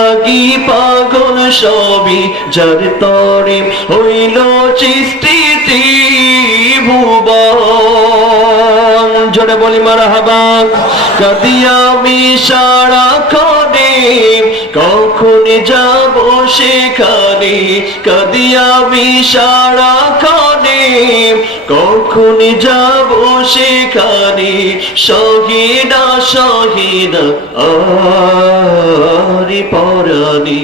রাগী পাগল সবই যার তরে হইল সৃষ্টি ত্রিভুবন। জোরে বলি মারহাবা। কাঁদি আমি সারাক্ষণে কখন যাব সেখানে, কাঁদি আমি সারাক্ষণে কখন যাব সেখানে, সহিনা সহিনা আরে পরাণী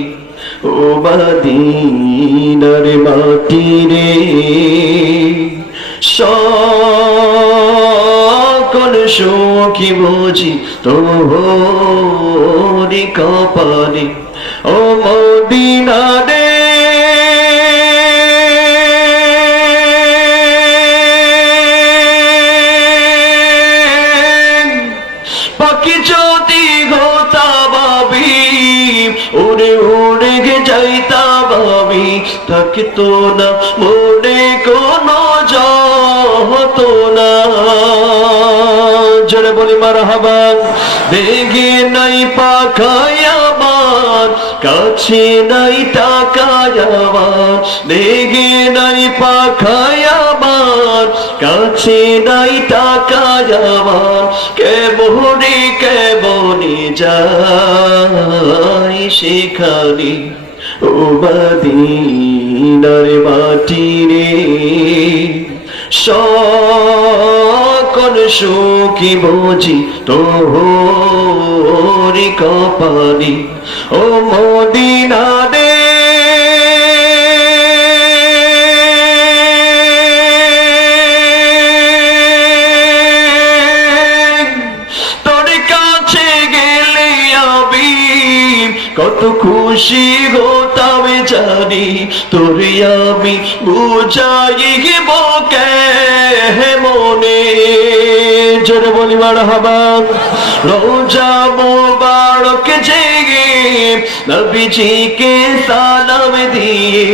ও মদিনার মাটি রে, সকল সুখী বুঝি তোরি কপালে ও মদিনা রে। পাখি যদি হতাম আমি উড়ে উড়ে যাইতাম আমি, থাকতো না মনে কোনো যত না। জোরে বলি মারহাবা। দেখে নাই পাখায় আমার, কাছে নাই টাকায় আমার, দেখে নাই পাখায় আমার, কাছে নাই টাকায় আমার, কেমনি কেমনি যাই সেখানে ও মদিনার মাটি রে, সকল সুখী বুঝি তোরি কপালে ও মদিনা রে। তোর কাছে গেলে আমি কত খুশি হতাম জানি, তোরে আমি বুঝাইব কেমনে। জোরে বলি মারহাবা। রোজা মোবারক জেগে নবীজিকে সালাম দিয়ে,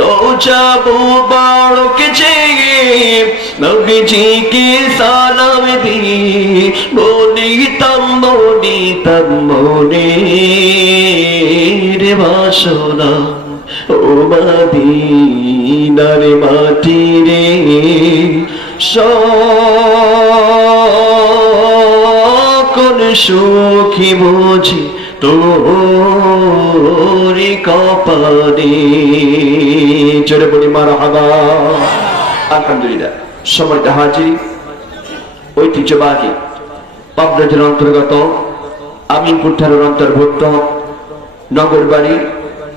রোজা মোবারক জেগে নবীজিকে সালাম দিয়ে, বলিতাম বলিতাম মনের বাসনা ও মদিনার মাটি রে, সকল সুখী বুঝি তোরি কপালে। জোরে বলি মারহাবা। আলহামদুলিল্লাহ। সম্মানিত হাজির, ঐতিহ্যবাহী পাবনা জেলার অন্তর্গত আমিনপুর থানার অন্তর্ভুক্ত নগরবাড়ি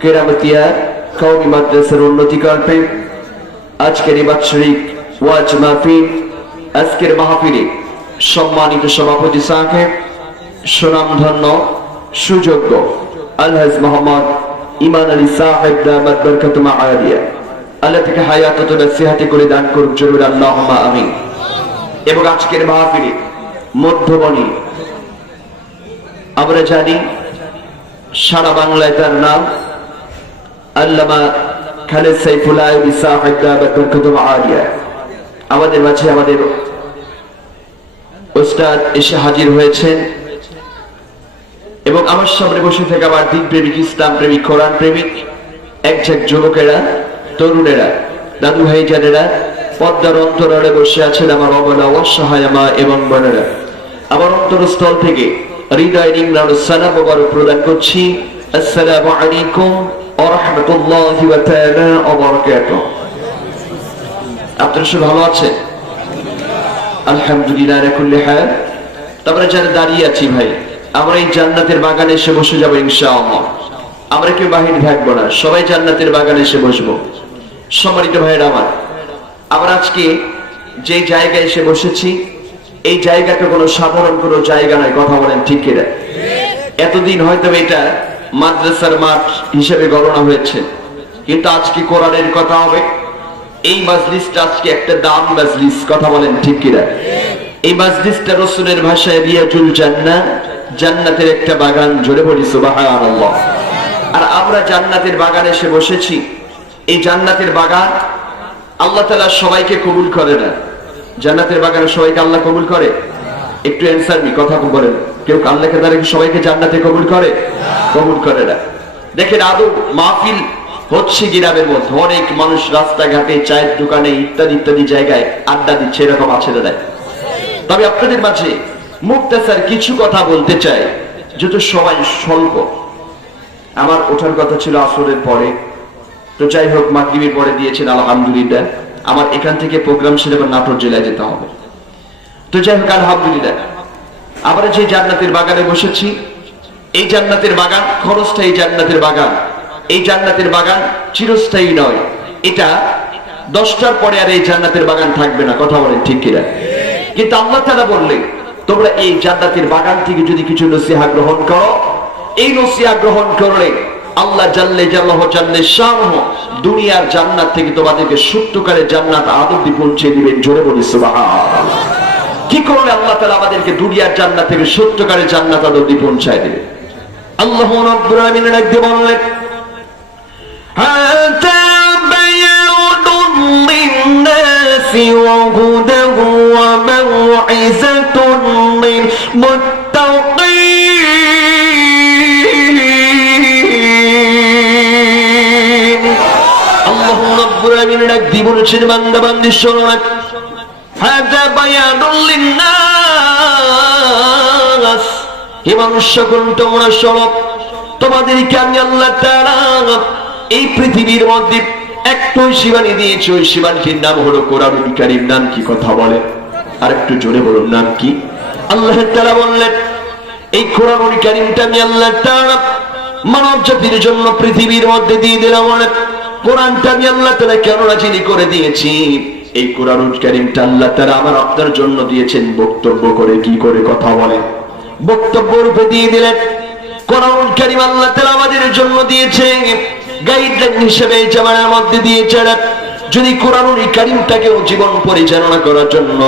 কেরামতিয়া কওমি মাদ্রাসার উন্নতিকল্পে আজকের এই বাৎসরিক ওয়াজ মাহফিল, আজকের মাহফিলে সম্মানিত সভাপতি সাহেব, সুনামধন্য সুযোগ্য আলহাজ মোহাম্মদ ইমান আলী সাহেব দামাত বরকাতুহু আলিয়া, আল্লাহ থেকে হায়াত ও নসিহত করে দান করুন জরুর আল্লাহুম্মা আমিন। এবং আজকের মাহফিলে মধ্যমণি, আমরা জানি সারা বাংলায় তার নাম আল্লামা খালেদ সাইফুল্লাহ সাহেব দামাত বরকাতুহু আলিয়া। আমাদের মাঝে আমাদের উস্তাদ এসে হাজির হয়েছেন এবং আমার সামনে বসে থেকে আমার দিন প্রেমিক, ইসলাম প্রেমিক, কোরআন প্রেমিক একঝাঁক যুবকেরা, তরুণেরা, দাদু ভাইজানেরা পদ্মার অন্তরালে বসে আছেন আমার অবলা অসহায় মা এবং বোনেরা। আমার অন্তরস্থল থেকে হৃদয় নিংড়ানো সালাম মোবারক প্রদান করছি। আসসালামু আলাইকুম ওয়া রাহমাতুল্লাহি ওয়া তাআলা ওয়া বারাকাতুহু। আপনারা সবাই ভালো আছেন? আলহামদুলিল্লাহ আলা কুল্লি হাল। তারপরে যারা দাঁড়িয়ে আছি ভাই, আমরা এই জান্নাতের বাগানে এসে বসে যাবো ইনশাআল্লাহ। আমরা কেউ বাহির থাকবো না, সবাই জান্নাতের বাগানে এসে বসবো। সম্মানিত ভাইয়েরা আমার, আমরা আজকে যে জায়গায় এসে বসেছি, এই জায়গাটা কোনো সাধারণ কোনো জায়গা নয়। কথা বলেন ঠিক কিনা? এতদিন হয়তো এটা মাদ্রাসার মাঠ হিসেবে গণনা হয়েছে, কিন্তু আজকে কোরআনের কথা হবে। এই মাজলিসটা আজকে একটা দাম মাজলিস। কথা বলেন ঠিক কিনা? এই মাজলিসটা রাসূলের ভাষায় রিয়াজুল জান্নাহ, জান্নাতের একটা বাগান। জোরে বলি সুবহানাল্লাহ। আর আমরা জান্নাতের বাগানে এসে বসেছি। এই জান্নাতের বাগান আল্লাহ তাআলা সবাইকে কবুল করে না। জান্নাতের বাগানে সবাইকে আল্লাহ কবুল করে? একটু অ্যানসার মি, কথা বলেন। কেউ আল্লাহকে তারা কি সবাইকে জান্নাতে কবুল করে? কবুল করে না। দেখেন আদৌ মাহফিল হচ্ছে গ্রামের মধ্যে, অনেক মানুষ রাস্তাঘাটে, চায়ের দোকানে, ইত্যাদি ইত্যাদি জায়গায় আড্ডা দিচ্ছে, এরকম আছে না? তবে আপনাদের মাঝে মুক্তাসার কিছু কথা বলতে চাই, যেহেতু সময় স্বল্প। আমার ওঠার কথা ছিল আসরের পরে, তো যাই হোক মাগরিবের পরে দিয়েছেন আলহামদুলিল্লাহ। আমার এখান থেকে প্রোগ্রাম ছিল নাটোর জেলায় যেতে হবে, তো যাই হোক আলহামদুলিল্লাহ। আবার যে জান্নাতের বাগানে বসেছি, এই জান্নাতের বাগান ক্ষণস্থায়ী জান্নাতের বাগান। এই জান্নাতের বাগান চিরস্থায়ী নয়, এটা 10টার পরে আর এই জান্নাতের বাগান থাকবে না। কথা বলেন ঠিক কিনা? কিন্তু আল্লাহ তাআলা বললেন, তোমরা এই জান্নাতের বাগান থেকে যদি কিছু নসিহত গ্রহণ করো, এই নসিহত গ্রহণ করলে আল্লাহ জাল্লে জাল্লাহু জাল্লে শানহু দুনিয়ার জান্নাত থেকে তোমাদেরকে সত্যিকারের জান্নাত আদর্শে পৌঁছে দিবেন। জোরে বলি সুবহানাল্লাহ। কি করলে আল্লাহ তাআলা আমাদেরকে দুনিয়ার জান্নাত থেকে সত্যিকারের জান্নাত আদর্শে পৌঁছায় দিবে? আল্লাহ রাব্বুল আলামিন একদিন বললেন, হাতা বায়ানুন লিন-নাসি ওয়া হুদান ওয়া মাউইযাতুন লিল-মুত্তাকিন। আল্লাহ রাব্বুল আলামিন একদিন বলেছেন, বান্দা বান্দি শোনো, হাতা বায়ানুন লিন-নাস, হে মানুষ সকল তোমরা শোনো, তোমাদেরকে আমি আল্লাহ তাআলা এই পৃথিবীর মধ্যে একটু সীমানি দিয়েছি, ওই সীমানটির নাম হলো কোরআনুল কারীম। নাম কি? কথা বলে আর একটু জোরে বলুন, নাম কি? আল্লাহ তাআলা বললেন, এই কোরআনুল কারীমটা আমি আল্লাহ তাআলা মানব জাতির জন্য পৃথিবীর মধ্যে দিয়ে দিলাম। কোরআনটা আমি আল্লাহ তাআলা কেন নাযিল করে দিয়েছি? এই কোরআনুল কারীমটা আল্লাহ তাআলা আমার আপনার জন্য দিয়েছেন বক্তব্য করে। কি করে? কথা বলে বক্তব্য রূপে দিয়ে দিলেন। কোরআনুল কারীম আল্লাহ তাআলা আমাদের জন্য দিয়েছে গাইডলাইন হিসেবে, জামানার মধ্যে দিয়েছেন। যদি কোরআনুল কারীমটাকে জীবন পরিচালনা করার জন্য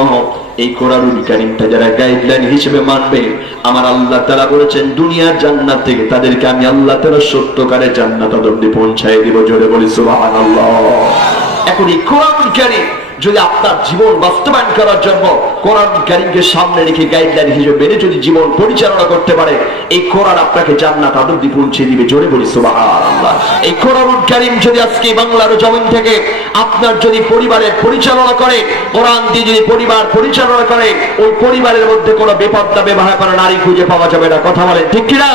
এই কোরআনুল কারীমটা যারা গাইডলাইন হিসেবে মানবে, আমার আল্লাহ তাআলা বলেছেন দুনিয়ার জান্নাত থেকে তাদেরকে আমি আল্লাহ তাআলা সত্যকারের জান্নাত অবধি পৌঁছায় দিব। জোরে বলি সুবহানাল্লাহ। এখন এই কোরআনুল কারীম যদি আপনার জীবন বাস্তবায়ন করার জন্য কোরআনুল কারীমকে সামনে রেখে গাইডলাইন হিসেবে মেনে যদি জীবন পরিচালনা করতে পারে, এই কোরআন আপনাকে জান্নাত অবধি পৌঁছে দিবে। জোরে বলি সুবহানাল্লাহ। এই কোরআনুল কারীম যদি আজকে বাংলার জমিন থেকে আপনার যদি পরিবারের পরিচালনা করে, কোরআন দিয়ে যদি পরিবার পরিচালনা করে, ওই পরিবারের মধ্যে কোনো বেপরদা ব্যবহার করা নারী খুঁজে পাওয়া যাবে না। কথা বলেন ঠিক কিনা?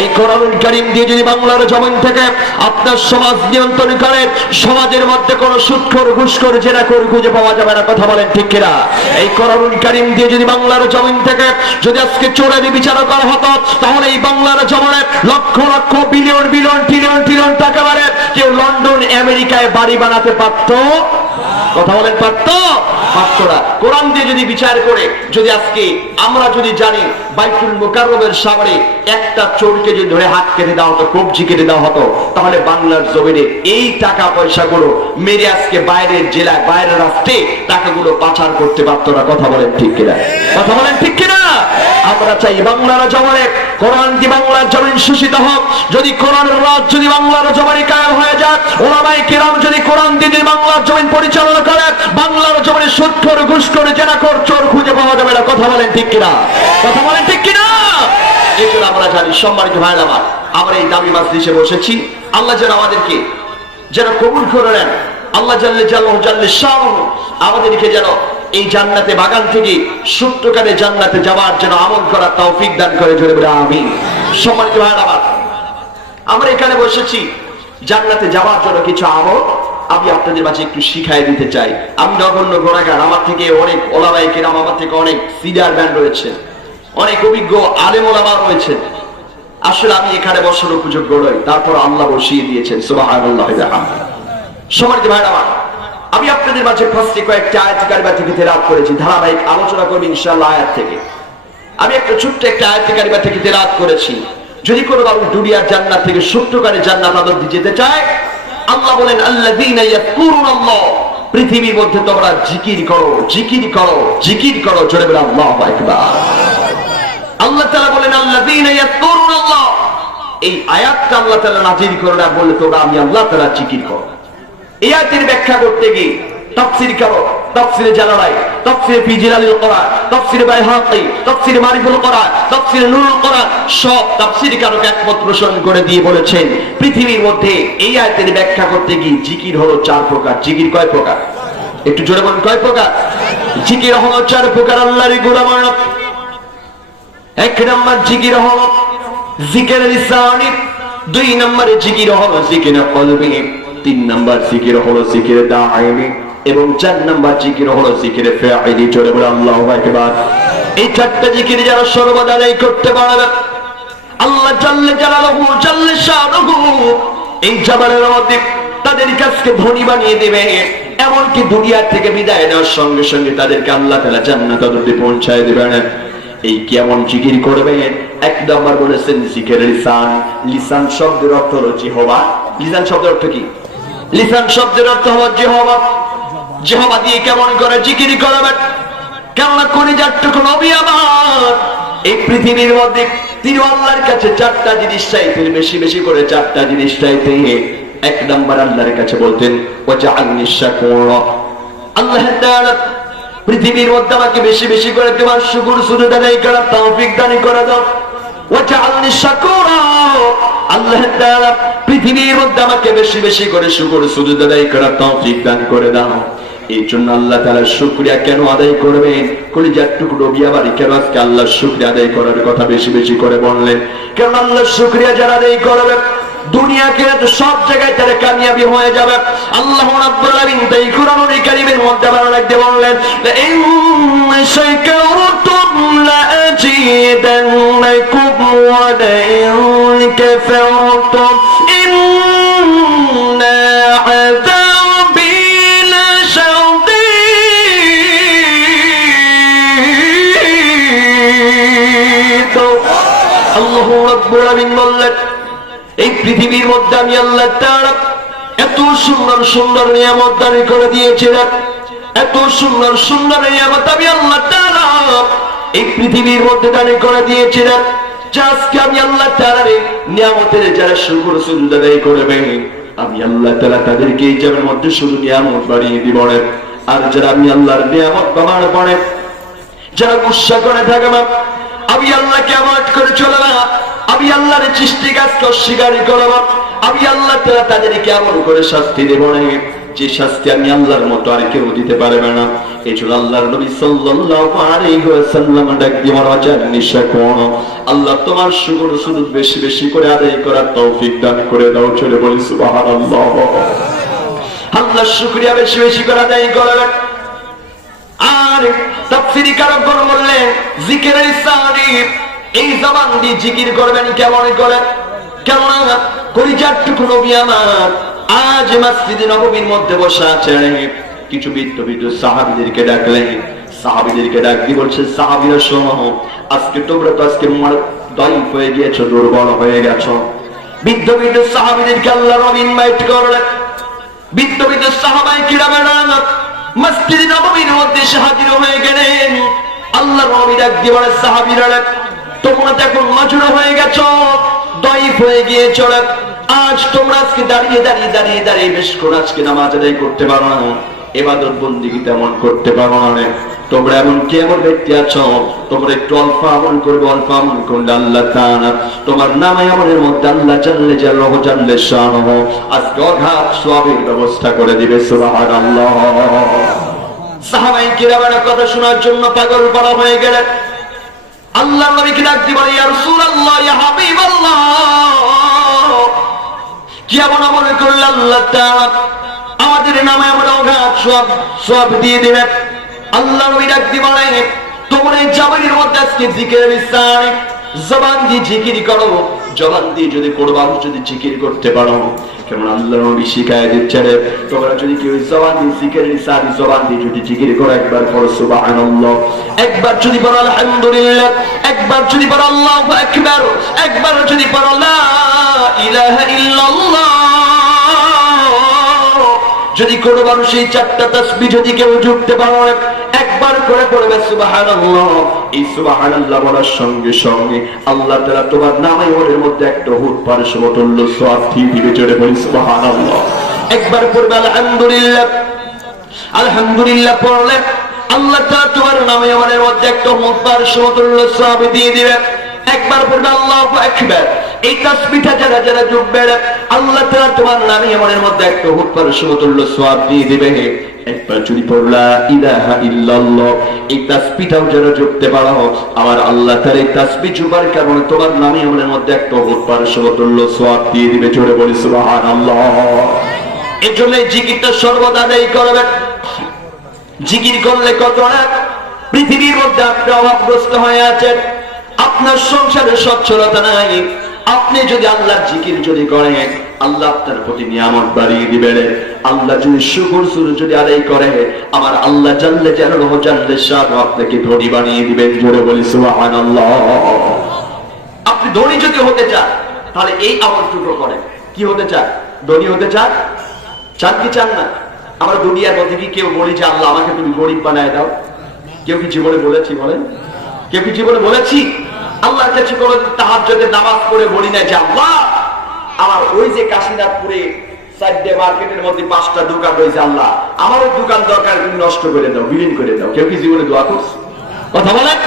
এই কোরআনুল কারীম দিয়ে যদি বাংলার জমিন থেকে আপনার সমাজ নিয়ন্ত্রণ করে, সমাজের মধ্যে কোনো সুদখোর ঘুষখোর জেনাখোর খুঁজে পাওয়া যাবে না। কথা বলেন ঠিক কিনা? এই কোরআনুল কারীম দিয়ে যদি বাংলার জমিন থেকে যদি আজকে চোরারি বিচার করা হতো, তাহলে এই বাংলার জমিনে lakh lakh billion billion trillion trillion টাকা মানে কেউ লন্ডন আমেরিকায় বাড়ি বানাতে পারত? কথা বলেন পারত? পারত না। কোরআন দিয়ে যদি বিচার করে যদি আজকে আমরা যদি জানি বাইতুল মুকাররমের সামনে একটা চোরকে যদি ধরে হাত কেটে দেওয়া হতো, কবজি কেটে দেওয়া হতো, তাহলে বাংলার জমিনে এই টাকা পয়সাগুলো মেরে আজকে বাইরের জেলায় বাইরের রাষ্ট্রে টাকাগুলো পাচার করতে পারতো না। কথা বলেন ঠিক কিনা? কথা বলেন ঠিক কিনা? আমরা চাই বাংলার জমিনে কোরআন দিয়ে বাংলার জমিন শোষিত হোক। যদি কোরআনের রাজ যদি বাংলার জমিনে কায়েম হয়ে যায়, ওলামায়ে কেরাম যদি কোরআন দিয়ে বাংলার জমিন পরিচালনা করে, বাংলার জমিনে সুদখোর ঘুষখোর জেনাখোর চোর খুঁজে পাওয়া যাবে না। কথা বলেন ঠিক কিনা? কথা বলেন ঠিক কিনা? এই জন্য আমরা জানি, সম্মানিত ভাইরা আমার, আমরা এই দাবি মাজলিসে বসেছি, আল্লাহ যেন আমাদেরকে যেন কবুল করে নেন। আল্লাহ জাল্লে জাল্লাহু জাল্লে শানহু আমাদেরকে যেন এই জান্নাতে বাগান থেকে সত্যকারে জান্নাতে যাওয়ার জন্য আমল করার তৌফিক দান করে। জোরে বলে আমিন। সম্মানিত ভাইরা আমার, আমরা এখানে বসেছি জান্নাতে যাওয়ার জন্য কিছু আমল আমি আপনাদের মাঝে একটু শিখাই দিতে চাই। আমি নগণ্য গুনাহগার, আমার থেকে অনেক ওলামায়ে কেরাম, আমার থেকে অনেক সিনিয়র ম্যান রয়েছে, অনেক অভিজ্ঞ আলেম ওলামা রয়েছে। আসলে আমি এখানে বসার উপযোগ্য নই, তারপর আল্লাহ বসিয়ে দিয়েছেন। সুবহানাল্লাহ। সম্মানিত ভাইরা আমার, আমি আপনাদের মাঝে ফার্স্টে কয়েকটা আয়াত কারিমা থেকে তেলাওয়াত করেছি, ধারাবাহিক আলোচনা করব ইনশাআল্লাহ আয়াত থেকে। আমি একটা ছোট্ট একটা আয়াত কারিমা থেকে তেলাওয়াত করেছি। যদি কোনো মানুষ দুনিয়ার জান্নাত থেকে সত্যকারের জান্নাত অবধি যেতে চায়, আল্লাহ বলেন আল্লাযীনা ইয়াযকুরুনাল্লাহ, পৃথিবীর মধ্যে তোমরা জিকির করো, জিকির করো, জিকির করো। জোরে বলে আল্লাহু আকবার। আল্লাহ তাআলা বলেন আল্লাযীনা ইয়াযকুরুনাল্লাহ, এই আয়াতটা আল্লাহ তাআলা নাযিল করে না বলে তোমরা আমি আল্লাহ তাআলা জিকির করো। এই আয়াতের ব্যাখ্যা করতে গিয়ে তাফসীর করো, তাফসীরে জালালাইন, তাফসীরে ফি জিলালিল কোরআন, তাফসীরে বাইহাকি, তাফসীরে মারিফুল কোরআন, তাফসীরে নুরুল কোরআন, সব তাফসীরকারক একমত পোষণ করে দিয়ে বলেছেন পৃথিবীর মধ্যে এই আয়াতের ব্যাখ্যা করতে গিয়ে জিকির হলো 4 প্রকার। জিকির কয় প্রকার? একটু জোরে বলুন, কয় প্রকার? জিকির হলো 4 প্রকার আল্লাহর গোলামের। 1 নম্বর জিকির হলো জিকির লিসানি, 2 নম্বরে জিকির হলো জিকির কলবি, 3 নম্বর জিকির হলো জিকির দাইমি এবং 4 নম্বর জিকির হলো জিকির ফাইলি। জোরে বলে আল্লাহু আকবার। এই 4টা জিকির যারা সর্বদা আদায় করতে পারবে, আল্লাহ জাল্লে জালালুহু জাল্লে শানুহু এই জাবালের মধ্যে তাদের কাছকে ধনী বানিয়ে দেবে। এমনকি দুনিয়া থেকে বিদায় নেওয়ার সঙ্গে সঙ্গে তাদেরকে আল্লাহ তাআলা জান্নাত অবধি পৌঁছায় দিবেন। এই কেমন জিকির করবেন? 1 নম্বর বলেছেন জিকির লিসান। লিসান শব্দের অর্থ হলো জিহবা। লিসান শব্দের অর্থ কি? লিসান শব্দের অর্থ হলো জিহবা। জিহবা দিয়ে কেমন করে জিকির করবেন? কেননা কলিজারটুকু নবী আমার এই পৃথিবীর মধ্যে তিনি আল্লাহর কাছে 4টা জিনিস চাইতেন, বেশি বেশি করে 4টা জিনিস চাইতেন। 1 নম্বর আল্লাহর কাছে বলতেন ওয়াজআলনি শাকুরা, আল্লাহ তাআলা পৃথিবীর মধ্যে আমাকে বেশি বেশি করে তোমার শুকর সুজুদ আদায় করার তৌফিক দান করে দাও। ওয়াজআলনি শাকুরা, আল্লাহ তাআলা পৃথিবীর মধ্যে আমাকে বেশি বেশি করে শুকর সুজুদ আদায় করার তৌফিক দান করে দাও। এই জন্য আল্লাহ তাআলার শুকরিয়া কেন আদায় করবেন? কলিজার টুকরো বিয়া বাড়ি কেন আজকে আল্লাহর শুকরিয়া আদায় করার কথা বেশি বেশি করে বললেন? কারণ আল্লাহর শুকরিয়া যারা আদায় করবে দুনিয়াকে সব জায়গায় তারা কামিয়াবি হয়ে যাবে। আল্লাহ রাব্বুল আলামিন তাই কুরআনুল কারীমের মধ্যে ভালো লাগতে বললেন, ইন শাকারতুম লাআজিদান্নাকুম ওয়া লাইন কাফারতুম ইন্না আযাবি লাশাদীদ। আল্লাহ রাব্বুল আলামিন বললেন, এই পৃথিবীর মধ্যে আমি আল্লাহ তাআলা এত সুন্দর সুন্দর নিয়ামত দান করে দিয়েছিলাম, এত সুন্দর সুন্দর নিয়ামত আমি আল্লাহ তাআলা এই পৃথিবীর মধ্যে দান করে দিয়েছিলাম, যে আজকে আমি আল্লাহ তাআলার নিয়ামতের যারা শুকর সুজুদ আদায় করবে আমি আল্লাহ তাআলা তাদেরকে এই জায়গার মধ্যে শুধু নিয়ামত বাড়িয়ে দিব। আর যারা আমি আল্লাহর নিয়ামত ব্যবহার করে যারা গুসা করে থাকে আমি আল্লাহকে অ্যাভয়েড করে চলে না, আমি আল্লাহর সৃষ্টি কাজকে অস্বীকার করব, আমি আল্লাহ তাআলা তাদেরকে এমন করে শাস্তি দেব না যে শাস্তি আমি আল্লাহর মতো আর কেউ দিতে পারবে না। এই জন্য আল্লাহর নবী সাল্লাল্লাহু আলাইহি ওয়াসাল্লাম ডাক দিয়ে ওয়াজআলনি শাকুরা, আল্লাহ তোমার শুকর সুজুদ বেশি বেশি করে আদায় করার তৌফিক দান করে দাও। চলে বলি সুবহানাল্লাহ। আল্লাহর শুকরিয়া বেশি বেশি করে আদায় করবেন। আর তাফসীরি কারকগণ বললেন জিকির লিসানি, এই জবান দিয়ে জিকির করবেন কেমন করে? কেননা কলিজার টুকরো নবী আমার আজ মসজিদে নববীর মধ্যে বসে আছেন। কিছু বৃদ্ধ বৃদ্ধ সাহাবীদেরকে ডাকলেন, সাহাবীদেরকে ডাক দিয়ে বলছে, সাহাবীরা শোনো, আজকে তোমরা তো আজকে দায়ীফ হয়ে গিয়েছো, দুর্বল হয়ে গেছো। বৃদ্ধ বৃদ্ধ সাহাবীদেরকে আল্লাহ নবী ইনভাইট করলেন। বৃদ্ধ বৃদ্ধ সাহাবায়ে কিরামেরা মসজিদে নববীর মধ্যে এসে হাজির হয়ে গেলেন। আল্লাহ নবী ডাক দিয়ে বলে, সাহাবীরা তোমরা তো এখন মাজুর হয়ে গেছো, দায়ীফ হয়ে গিয়েছো। আজ তোমরা আজকে দাঁড়িয়ে দাঁড়িয়ে দাঁড়িয়ে দাঁড়িয়ে বেশ করে আজকে নামাজ আদায় করতে পারো না, ইবাদত বন্দেগী তেমন করতে পারো না। তোমরা এমন কেমন ব্যক্তি আছো, তোমরা একটু অল্প আমল করবে, অল্প আমল করলে আল্লাহ তাআলা তোমার নামে আমলের মধ্যে আল্লাহ জাল্লে জালালুহু জাল্লে শানুহু আজকে অগাধ সওয়াবের ব্যবস্থা করে দিবে। সুবহানাল্লাহ। সাহাবায়ে কিরামের কথা শোনার জন্য পাগল পাড়া হয়ে গেলেন। আল্লাহ নবীকে ডাক দিয়ে বলে, ইয়া রাসূলুল্লাহ, ইয়া হাবিবাল্লাহ, কি এমন আমল করলে আল্লাহ তাআলা আমাদের নামে আমরা অগাধ সওয়াব দিয়ে দিবেন? আল্লাহ নবী ডাক দিয়ে বলে, তোমরা এই জবানের মধ্যে আজকে জিকির লিসানি, জবান দিয়ে জিকির করো। জবান দিয়ে যদি কোরবান যদি জিকির করতে পারো, কেমন আল্লাহ নবী শিখায় দিচ্ছেন, তোমরা যদি কেউ জবান দিয়ে জিকির লিসানি জবান দিয়ে যদি জিকির করো, একবার পড়ো সুবহানাল্লাহ, একবার যদি পড়ো আলহামদুলিল্লাহ, একবার যদি পড়ো আল্লাহু আকবার, একবার যদি পড়ো লা ইলাহা ইল্লাল্লাহ, যদি কোরবান সেই 4টা তাসবিহ যদি কেউ যুক্তে পারো, একবার করে পড়বে সুবহানাল্লাহ। এই সুবহানাল্লাহ বলার সঙ্গে সঙ্গে আল্লাহ তাআলা তোমার নামে ওর মধ্যে একটা হুট পারসমতুল্য সওয়াব দিয়ে দিবে। জোরে বলি সুবহানাল্লাহ। একবার পড়বে আলহামদুলিল্লাহ, আলহামদুলিল্লাহ পড়লে আল্লাহ তাআলা তোমার নামে ওর মধ্যে একটা হুট পারসমতুল্য সওয়াব দিয়ে দিবে। একবার পড়বে আল্লাহু আকবার, এই তাসবিহটা যারা যারা যুগবে আল্লাহ তাআলা তোমার নামে মনের মধ্যে একটা উহুদ পাহাড়ের সমতুল্য সওয়াব দিয়ে দিবে। একবার যদি পড়লা ইলাহা ইল্লাল্লাহ, এই তাসবিহটাও যেন জপতে পারো, আমার আল্লাহ তাআলা এই তাসবিহ জপার কারণে তোমার নামে মনের মধ্যে একটা উহুদ পাহাড়ের সমতুল্য সওয়াব দিয়ে দিবে। জোরে বলি সুবহানাল্লাহ। এর জন্য জিকিরটা সর্বদা আদায় করবেন। জিকির করলে কত না, পৃথিবীর মধ্যে আপনি অভাবগ্রস্ত হয়ে আছেন, আপনার সংসারে সচ্ছলতা নাই, আপনি যদি আল্লাহর জিকির যদি করেন, আল্লাহ আপনার প্রতি নিয়ামত বাড়িয়ে দিবেন। আল্লাহ যদি শুকর যদি আদায় করে, আমার আল্লাহ জাল্লে জালালুহু জাল্লে শানহু আপনাকে ধনী বানিয়ে দিবেন। জোরে বলি সুবহানাল্লাহ। আপনি ধনী যদি হতে চান, তাহলে এই আমলটুকু করেন। কি হতে চান? ধনী হতে চান? চান কি চান না? আমরা দুনিয়ার মধ্যে কি কেউ বলি যে আল্লাহ আমাকে তুমি গরিব বানায় দাও? কেউ কি জীবনে বলেছি? বলেন, কেউ কি জীবনে বলেছি? আল্লাহর কাছে কোনো তাহাজ্জুদের নামাজ পড়ে বলি না যে আল্লাহ আমার ওই যে কাশীনাথপুরে সাইডে মার্কেটের মধ্যে 5টা দোকান রয়েছে, আল্লাহ আমার ওই দোকান দরকার, তুমি নষ্ট করে দাও, বিলীন করে দাও। কেউ কি জীবনে দোয়া করছে? কথা বলেন।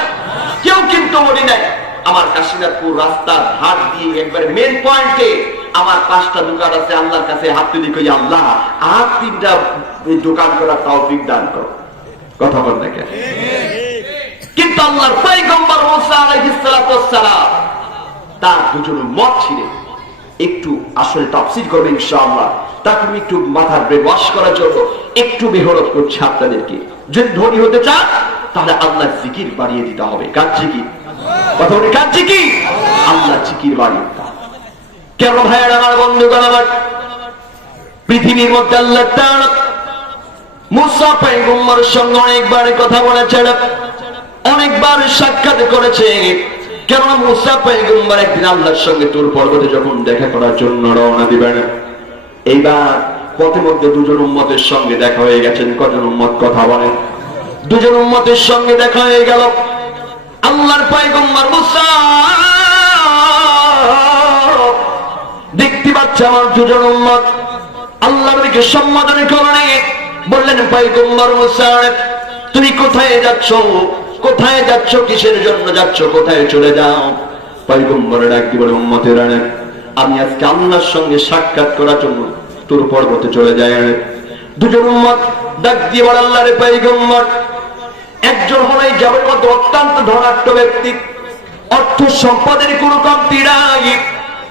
কেউ কিন্তু বলি নাই আমার কাশীনাথপুর রাস্তার হাট দিয়ে একবারে মেন পয়েন্টে আমার 5টা দোকান আছে, আল্লাহর কাছে হাত তুলি কই আল্লাহ আর 3টা দোকান করার তৌফিক দান করো। কথা বল না কেন? কিন্তু আল্লাহর পয়গম্বর মুসা আলাইহিস সালাতু ওয়াস সালাম তার দুজন উম্মত ছিলেন। একটু আসলে তাফসীর করবে ইনশাআল্লাহ, তার তুমি একটু মাথার ব্রেন ওয়াশ করার জন্য একটু মেহনত করছি আপনাদেরকে। যদি ধনী হতে চান তাহলে আল্লাহর জিকির বাড়িয়ে দিতে হবে। কার জিকির? কথা বলি, কার জিকির? আল্লাহর জিকির বাড়িয়ে দিতে হবে। কেন ভাইয়েরা আমার, বন্ধুগণ আমার, পৃথিবীর মধ্যে আল্লাহ তাআলা মুসা পয়গম্বরের সঙ্গে অনেকবার কথা বলেছেন, অনেকবার সাক্ষাৎ করেছে। কেননা মুসা পয়গম্বর একদিন আল্লাহর সঙ্গে তুর পর্বতে যখন দেখা করার জন্য রওনা দিবেন, এইবার পথে মধ্যে দুজন উম্মতের সঙ্গে দেখা হয়ে গেছেন। কজন উম্মত? কথা বলেন। দুজন উম্মতের সঙ্গে দেখা হয়ে গেল। আল্লাহর পয়গম্বর মুসা দেখতে পাচ্ছে আমার দুজন উম্মত আল্লাহর নবীকে সম্বোধন করে বললেন, পয়গম্বর মুসা তুমি কোথায় যাচ্ছ? কোথায় যাচ্ছ? কিসের জন্য যাচ্ছ? কোথায় চলে যাও? পয়গম্বরের ডাক দিয়ে বলে, উম্মতেরা আমি আজকে আল্লাহর সঙ্গে সাক্ষাৎ করার জন্য তুর পর্বতে চলে যাই। দুজন উম্মত ডাক দিয়ে বলে, আল্লাহর পয়গম্বর, একজন হলো এই জাবের মধ্যে অত্যন্ত ধনাঢ্য ব্যক্তি, অর্থ সম্পদের কোনো কমতি নাই,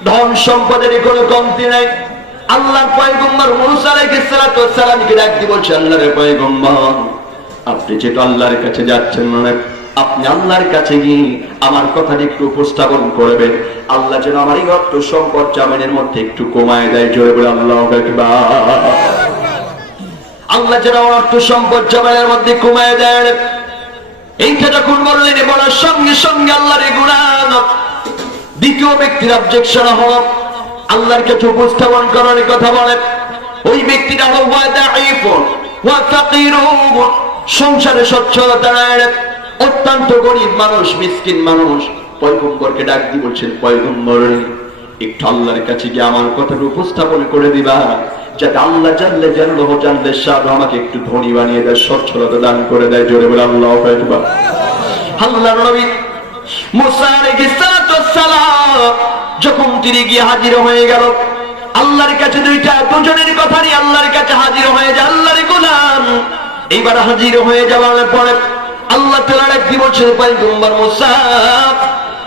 ধন সম্পদের কোনো কমতি নাই। আল্লাহর পয়গম্বর মুসা আলাইহিস সালাতু ওয়াস সালামকে ডাক দিয়ে বলছে, আল্লাহর পয়গম্বর আপনি যেহেতু আল্লাহর কাছে যাচ্ছেন, মানে আপনি আল্লাহর কাছে গিয়ে আমার কথাটি একটু উপস্থাপন করবেন। আল্লাহ যেন আমার এই অর্থ সম্পদ জামিনের মধ্যে একটু কমায় দেয়। জোরে বলে আল্লাহু আকবার। আল্লাহ যেন আমার অর্থ সম্পদ জামিনের মধ্যে কমায় দেয়। এইটা যখন বললেন, বলার সঙ্গে সঙ্গে আল্লাহর গুণান দ্বিতীয় ব্যক্তির অবজেকশন হলো আল্লাহর কাছে উপস্থাপন করার কথা বলেন। ওই ব্যক্তিটা হলো ওয়াদাঈফুন ওয়া ফাকিরুন, সংসারে সচ্ছলতা নাই, অত্যন্ত গরিব মানুষ, মিসকিন মানুষ। পয়গম্বরকে ডাক দিয়ে বলছেন, পয়গম্বর একটু আল্লাহর কাছে গিয়ে আমার কথাটা উপস্থাপন করে দিবা, যাতে আল্লাহ জাল্লে জালালুহু জাল্লে শানহু আমাকে একটু ধনী বানিয়ে দেয়, সচ্ছলতা দান করে দেয়। জোরে বলে আল্লাহু আকবার। আল্লাহর নবী মুসা আলাইহিস সালাতু ওয়াস সালাম যখন তিনি গিয়ে হাজির হয়ে গেল আল্লাহর কাছে, দুজনের কথা নিয়ে আল্লাহর কাছে হাজির হয়ে যায়। আল্লাহর গোলাম এইবার হাজির হয়ে যাওয়ার পরে আল্লাহ তাআলা একদিন বলছেন, পয়গম্বর মুসা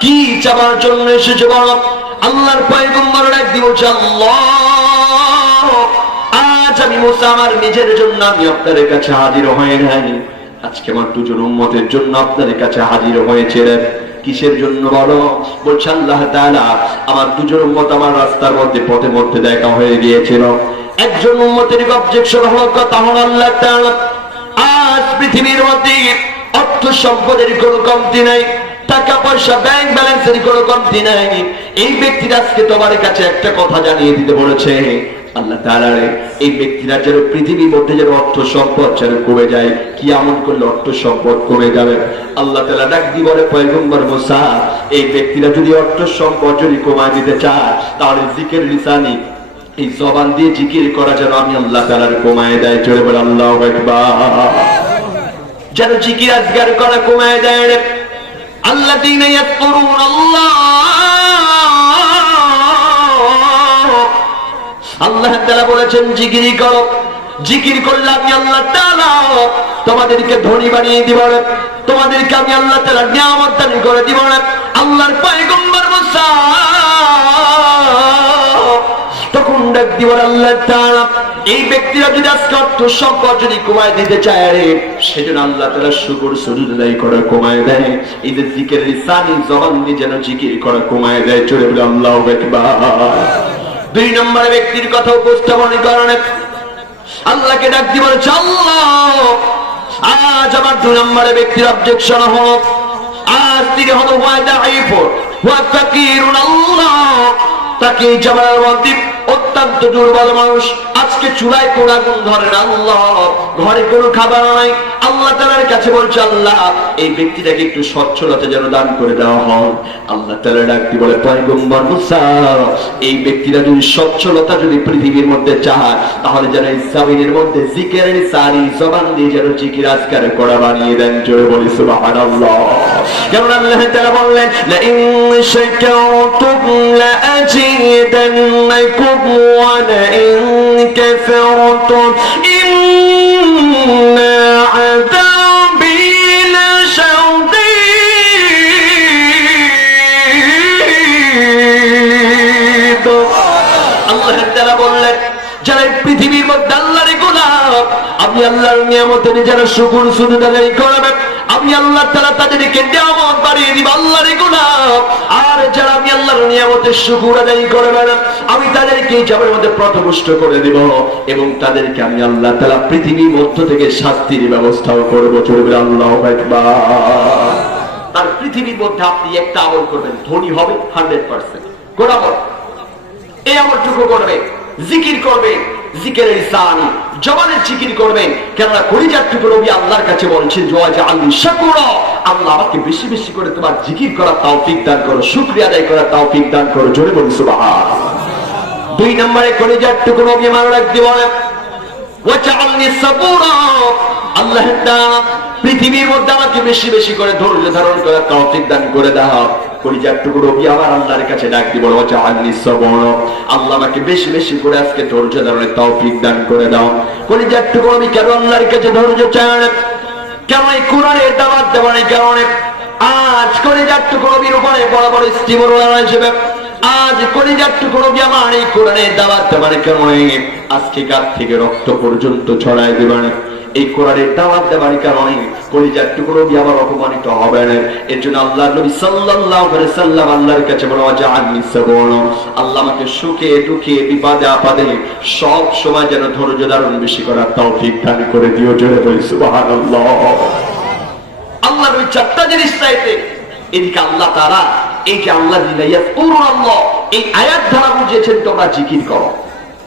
কি চাওয়ার জন্য এসেছে বলো? আল্লাহর পয়গম্বর একদিন বলছে, আল্লাহ আজ আমি মুসা আমার নিজের জন্য আমি আপনার কাছে হাজির হয়ে নাই, আজকে আমার দুজন উম্মতের জন্য আপনার কাছে হাজির হয়েছে। কিসের জন্য বলো? বলছে আল্লাহ তাআলা আমার দুজন উম্মত আমার রাস্তার মধ্যে পথে মধ্যে দেখা হয়ে গিয়েছিল। একজন উম্মতের অবজেকশন হলো, কথা হলো আল্লাহ তাআলা আজ পৃথিবীর মধ্যে অর্থ সম্পদের কোনো কমতি নাই, টাকা পয়সা ব্যাংক ব্যালেন্সের কোনো কমতি নাই। এই ব্যক্তির আজকে তোমার কাছে একটা কথা জানিয়ে দিতে বলেছে আল্লাহ তাআলা, এই ব্যক্তিরা যেন পৃথিবীর মধ্যে যেন অর্থ সম্পদ যেন কমে যায়। কি আমল করলে অর্থ সম্পদ কমে যাবে? আল্লাহ তাআলা ডাক দিয়ে বলে, পয়গম্বর মুসা এই ব্যক্তিরা যদি অর্থ সম্পদ যদি কমায় দিতে চায় তাহলে জিকির লিসানি, এই জবান দিয়ে জিকির করা যেন আমি আল্লাহ তাআলার কমায় দেয়। জোরে বলে আল্লাহু আকবার। যেন জিকির আজগার করা কমায় দেয়। আল্লাযীনা ইয়াযকুরুনা আল্লাহ আল্লাহ তাআলা বলেছেন জিকির করো, জিকির করলে আমি আল্লাহ তাআলা তোমাদেরকে ধনী বানিয়ে দিব, তোমাদেরকে আমি আল্লাহ তাআলা নিয়ামত দান করে দিব। আল্লাহর পয়গম্বর মুসা তখন ডাক দিবেন আল্লাহ তাআলা এই ব্যক্তিরা যদি আজকে অর্থ সম্পদ যদি কমায় দিতে চায় রে, সেজন্য আল্লাহ তাআলা শুকর সুজুদ আদায় করে কমায় দেয়। এই যে জিকিরের লিসানি জবান দিয়ে যেন জিকির করে কমায় দেয়। চলে বলে আল্লাহু আকবার। দুই নম্বরে ব্যক্তির কথা উপস্থাপন করেন, আল্লাহকে ডাক দিয়ে বলছে আল্লাহ আজ আমার দুই নম্বরে ব্যক্তির অবজেকশন হলো, আজ তিনি হলো ওয়াদাইফ ওয়া ফাকিরুন। আল্লাহ তাকে জামার মধ্যে অত্যন্ত দুর্বল মানুষ, আজকে চুলায় কোন আগুন ধরে না, আল্লাহ ঘরে কোনো খাবার নাই। আল্লাহ তাআলার কাছে বলছে আল্লাহ এই ব্যক্তিটাকে একটু সচ্ছলতা যেন দান করে দেওয়া হয়। আল্লাহ তাআলা ডাক দিয়ে বলে পয়গম্বর মুসা এই ব্যক্তিরা যদি সচ্ছলতা যদি পৃথিবীর মধ্যে চায় তাহলে যেন এই জমিনের মধ্যে জিকিরের সারি জবান দিয়ে যেন জিকির আজকার করা বানিয়ে দেন। জোরে বলি সুবহানাল্লাহ। যেমন আল্লাহ তাআলা বললেন লা ইন শাকারতুম লা আযীদান্নাকুম ওয়া লা ইন কাফারতুম ইন্না আযাবি লাশাদীদ। আল্লাহ তাআলা বললেন যারা পৃথিবীর মধ্যে আল্লাহর গোলাম, আমি আল্লাহর নিয়ামতের যারা শুকর সুজুদ আদায় করবে, আমি আল্লাহ তাআলা তাদেরকে নিয়ামত বাড়িয়ে দিব আল্লাহর গোলাম। আর যারা আমি আল্লাহর নিয়ামতের শুকর আদায় করবে না, আমি তাদেরকে জাহান্নামের মধ্যে পথভ্রষ্ট করে দিব এবং তাদেরকে আমি আল্লাহ তাআলা পৃথিবীর মধ্য থেকে শাস্তির ব্যবস্থাও করব। চলবে আল্লাহু আকবার। আর পৃথিবীর মধ্যে আপনি একটা আমল করবেন, ধনী হবে 100%। কোন আমল? এই আমলটুকু করবে, জিকির করবে, জিকিরের লিসান জবানের জিকির করবেন। কেননা কলিজার টুকরো নবী আল্লাহর কাছে বলছেন ওয়াজআলনি শাকুরা, আল্লাহ আমাকে বেশি বেশি করে তোমার জিকির করার তৌফিক দান করো, শুকরিয়া আদায় করার তৌফিক দান করো। জোরে বলি সুবহানাল্লাহ। দুই নম্বরে কলিজার টুকরো নবী আমার ডাক দিয়ে বলেন ওয়াজআলনি সাবুরা, আল্লাহ তাআলা পৃথিবীর মধ্যে আমাকে বেশি বেশি করে ধৈর্য ধারণ করার তৌফিক দান করে দাও। কলিজার টুকরো নবী আবার আল্লাহর কাছে ডাক দিয়ে বলে ওয়াজআলনি সাবুরা, আল্লাহ আমাকে বেশি বেশি করে আজকে ধৈর্য ধারণের তৌফিক দান করে দাও। কলিজার টুকরো নবী কেন আল্লাহর কাছে ধৈর্য চান? কেন এই কোরআনের দাওয়াত দেওয়ার কারণে আজ কলিজার টুকরো নবীর উপরে বড় বড় স্টিমার হিসেবে আজ কলিজার টুকরো নবী আমার এই কোরআনের দাওয়াত দেওয়ার কারণে আজকে গাত থেকে রক্ত পর্যন্ত ছড়ায় দেবেন। এই কোরআনের দাওয়াত দেওয়ার কারণে কলিজার টুকরো নবী আবার অপমানিত হবে না। এর জন্য আল্লাহর নবী সাল্লাল্লাহু আলাইহি সাল্লাম আল্লাহর কাছে বলে ওয়াজআলনি সাবুরা, আল্লাহ আমাকে সুখে দুঃখে বিপদে আপদে সব সময় যেন ধৈর্য ধারণ বেশি করার তৌফিক দান করে দিও। জোরে বলি সুবহানাল্লাহ। আল্লাহর ওই চারটা জিনিস চাইতে এদিকে আল্লাহ তাআলা এই যে আল্লাহ ইয়াযকুরুল্লাহ এই আয়াত দ্বারা বুঝিয়েছেন তোমরা জিকির করো।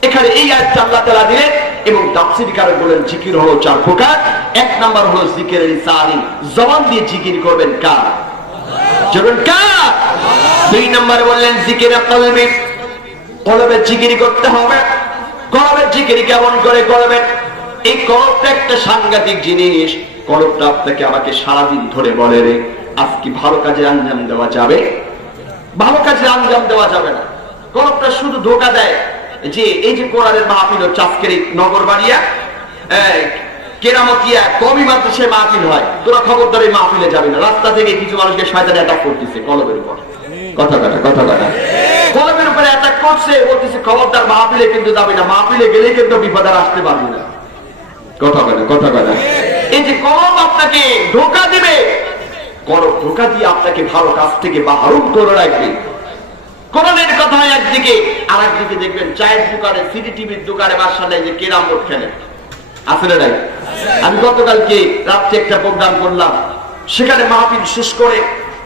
এখানে এই আয়াতটা আল্লাহ তাআলা দিলেন এবং তাফসীরকাররা বলেন জিকির হলো চার প্রকার। এক নাম্বার হলো জিকিরের লিসানি, জবান দিয়ে জিকির করবেন কার? জবান কার? দুই নম্বরে বললেন জিকিরে কলবি, কলবে জিকির করতে হবে। কলবে জিকির কেমন করে করবেন? এই কলবটা একটা সাংঘাতিক জিনিস। কলবটা আপনাকে আমাকে সারাদিন ধরে বলে রে আজকে ভালো কাজে আঞ্জাম দেওয়া যাবে, ভালো কাজে আঞ্জাম দেওয়া যাবে না। কলবটা শুধু ধোঁকা দেয় যে এই যে কোরআনের মাহফিল হচ্ছে আজকের নগর বাড়িয়া কেরামতিয়া কমি মাদ্রাসায় মাহফিল হয়, তোরা খবরদার এই মাহফিলে যাবি না। রাস্তা থেকে কিছু মানুষকে শয়তান অ্যাটাক করতেছে কলবের উপর, কথা কথা কথা কথা কলবের উপরে অ্যাটাক করছে, বলতেছে খবরদার মাহফিলে কিন্তু যাবি না, মাহফিলে গেলে কিন্তু বিপদ আর আসতে পারবি না। কথা কথা কথা কথা এই যে কলব আপনাকে ধোঁকা দিবে, কলব ধোঁকা দিয়ে আপনাকে ভালো কাজ থেকে বারণ করে রাখবে। কোরআনের কথা একদিকে, আর একদিকে দেখবেন চায়ের দোকানে, সিডি টিভির দোকানে মাশাআল্লাহ যে কেরাম বোর্ড খেলে আসলে নাই। আমি গতকালকে রাত্রে একটা প্রোগ্রাম করলাম, সেখানে মাহফিল শেষ করে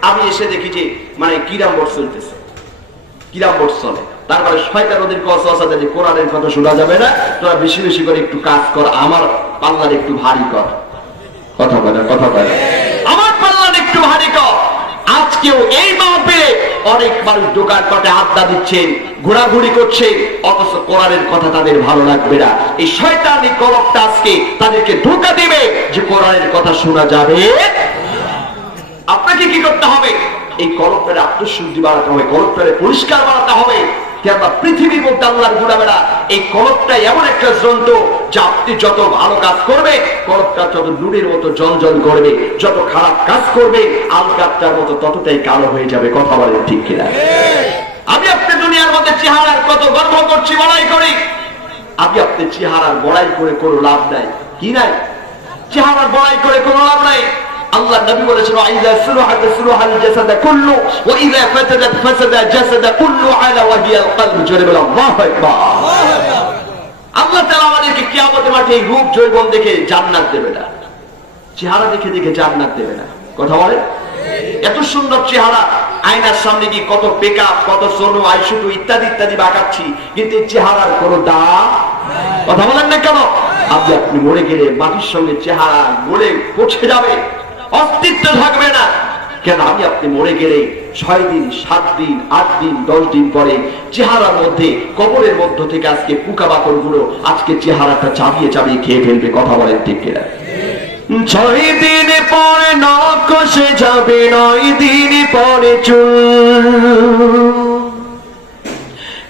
আমি এসে দেখি যে মানে কিরাম বোর্ড চলতেছে, কিরাম বোর্ড চলে। তারপরে শয়তান ওদের ওয়াসওয়াসা দেয় যে কোরআনের কথা শোনা যাবে না, তোরা বেশি বেশি করে একটু কাজ কর, আমার পাল্লার একটু ভারী কর। কথা বলে কথা বলে আমার পাল্লার একটু ভারী কর। আজকেও এই মাহফিলে অনেক মানুষ দোকানপাটে আড্ডা দিচ্ছেন, ঘোরাঘুরি করছে, অথচ কোরআনের কথা তাদের ভালো লাগবে না। এই শয়তানি কলবটা আজকে তাদেরকে ধোঁকা দিবে যে কোরআনের কথা শোনা যাবে। আপনাকে কি করতে হবে? এই কলবটারে আত্মশুদ্ধি বাড়াতে হবে, কলবটারে পরিষ্কার বানাতে হবে। কেননা পৃথিবীর মধ্যে আল্লাহর গুনাহগার এই কলবটা এমন একটা যন্ত্র যা আপনি যত ভালো কাজ করবে কলবটা যত নুনের মতো জ্বলজ্বল করবে, যত খারাপ কাজ করবে আলকাতটার মতো ততটাই কালো হয়ে যাবে। কথা বলেন ঠিক কিনা? আমি আপনি দুনিয়ার মধ্যে চেহারার কত গর্ব করছি, বড়াই করি, আমি আপনি চেহারার বড়াই করে কোনো লাভ নাই। কি নাই? চেহারার বড়াই করে কোনো লাভ নাই। আল্লাহ নবী বলেছেন আইযা সুলহাত সুলহাল জাসাদ কুল্লু ওয়া ইযা ফাসাদাত ফাসাদা জাসাদ কুল্লু আলা ওয়া হিয়াল কলব। জোরে বলো আল্লাহু আকবার। আল্লাহ তাআলা আমাদেরকে কিয়ামতের মাঠে এই রূপ যৌবন দেখে জান্নাত দেবে না, চেহারা দেখে দেখে জান্নাত দেবে না। কথা বলে এত সুন্দর চেহারা, আয়নার সামনে গিয়ে কত মেকআপ, কত সোনো আইশুটু ইত্যাদি ইত্যাদি বাঁকাচ্ছি, কিন্তু এই চেহারার কোনো দাম। কথা বলেন না কেন? আপনি মরে গেলে মাটির সঙ্গে চেহারা গলে পচে যাবে, অস্তিত্ব থাকবে না। কেন? আমি আপনি মরে গেলে 6 দিন 7 দিন 8 দিন 10 দিন পরে চেহারার মধ্যে কবরের মধ্য থেকে আজকে পোকামাকড় গুলো আজকে চেহারাটা চাবিয়ে চাবিয়ে খেয়ে ফেলবে। কথা বলেন ঠিক কিনা? 6 দিন পরে নখ কষে যাবে, 9 দিন পরে চুল,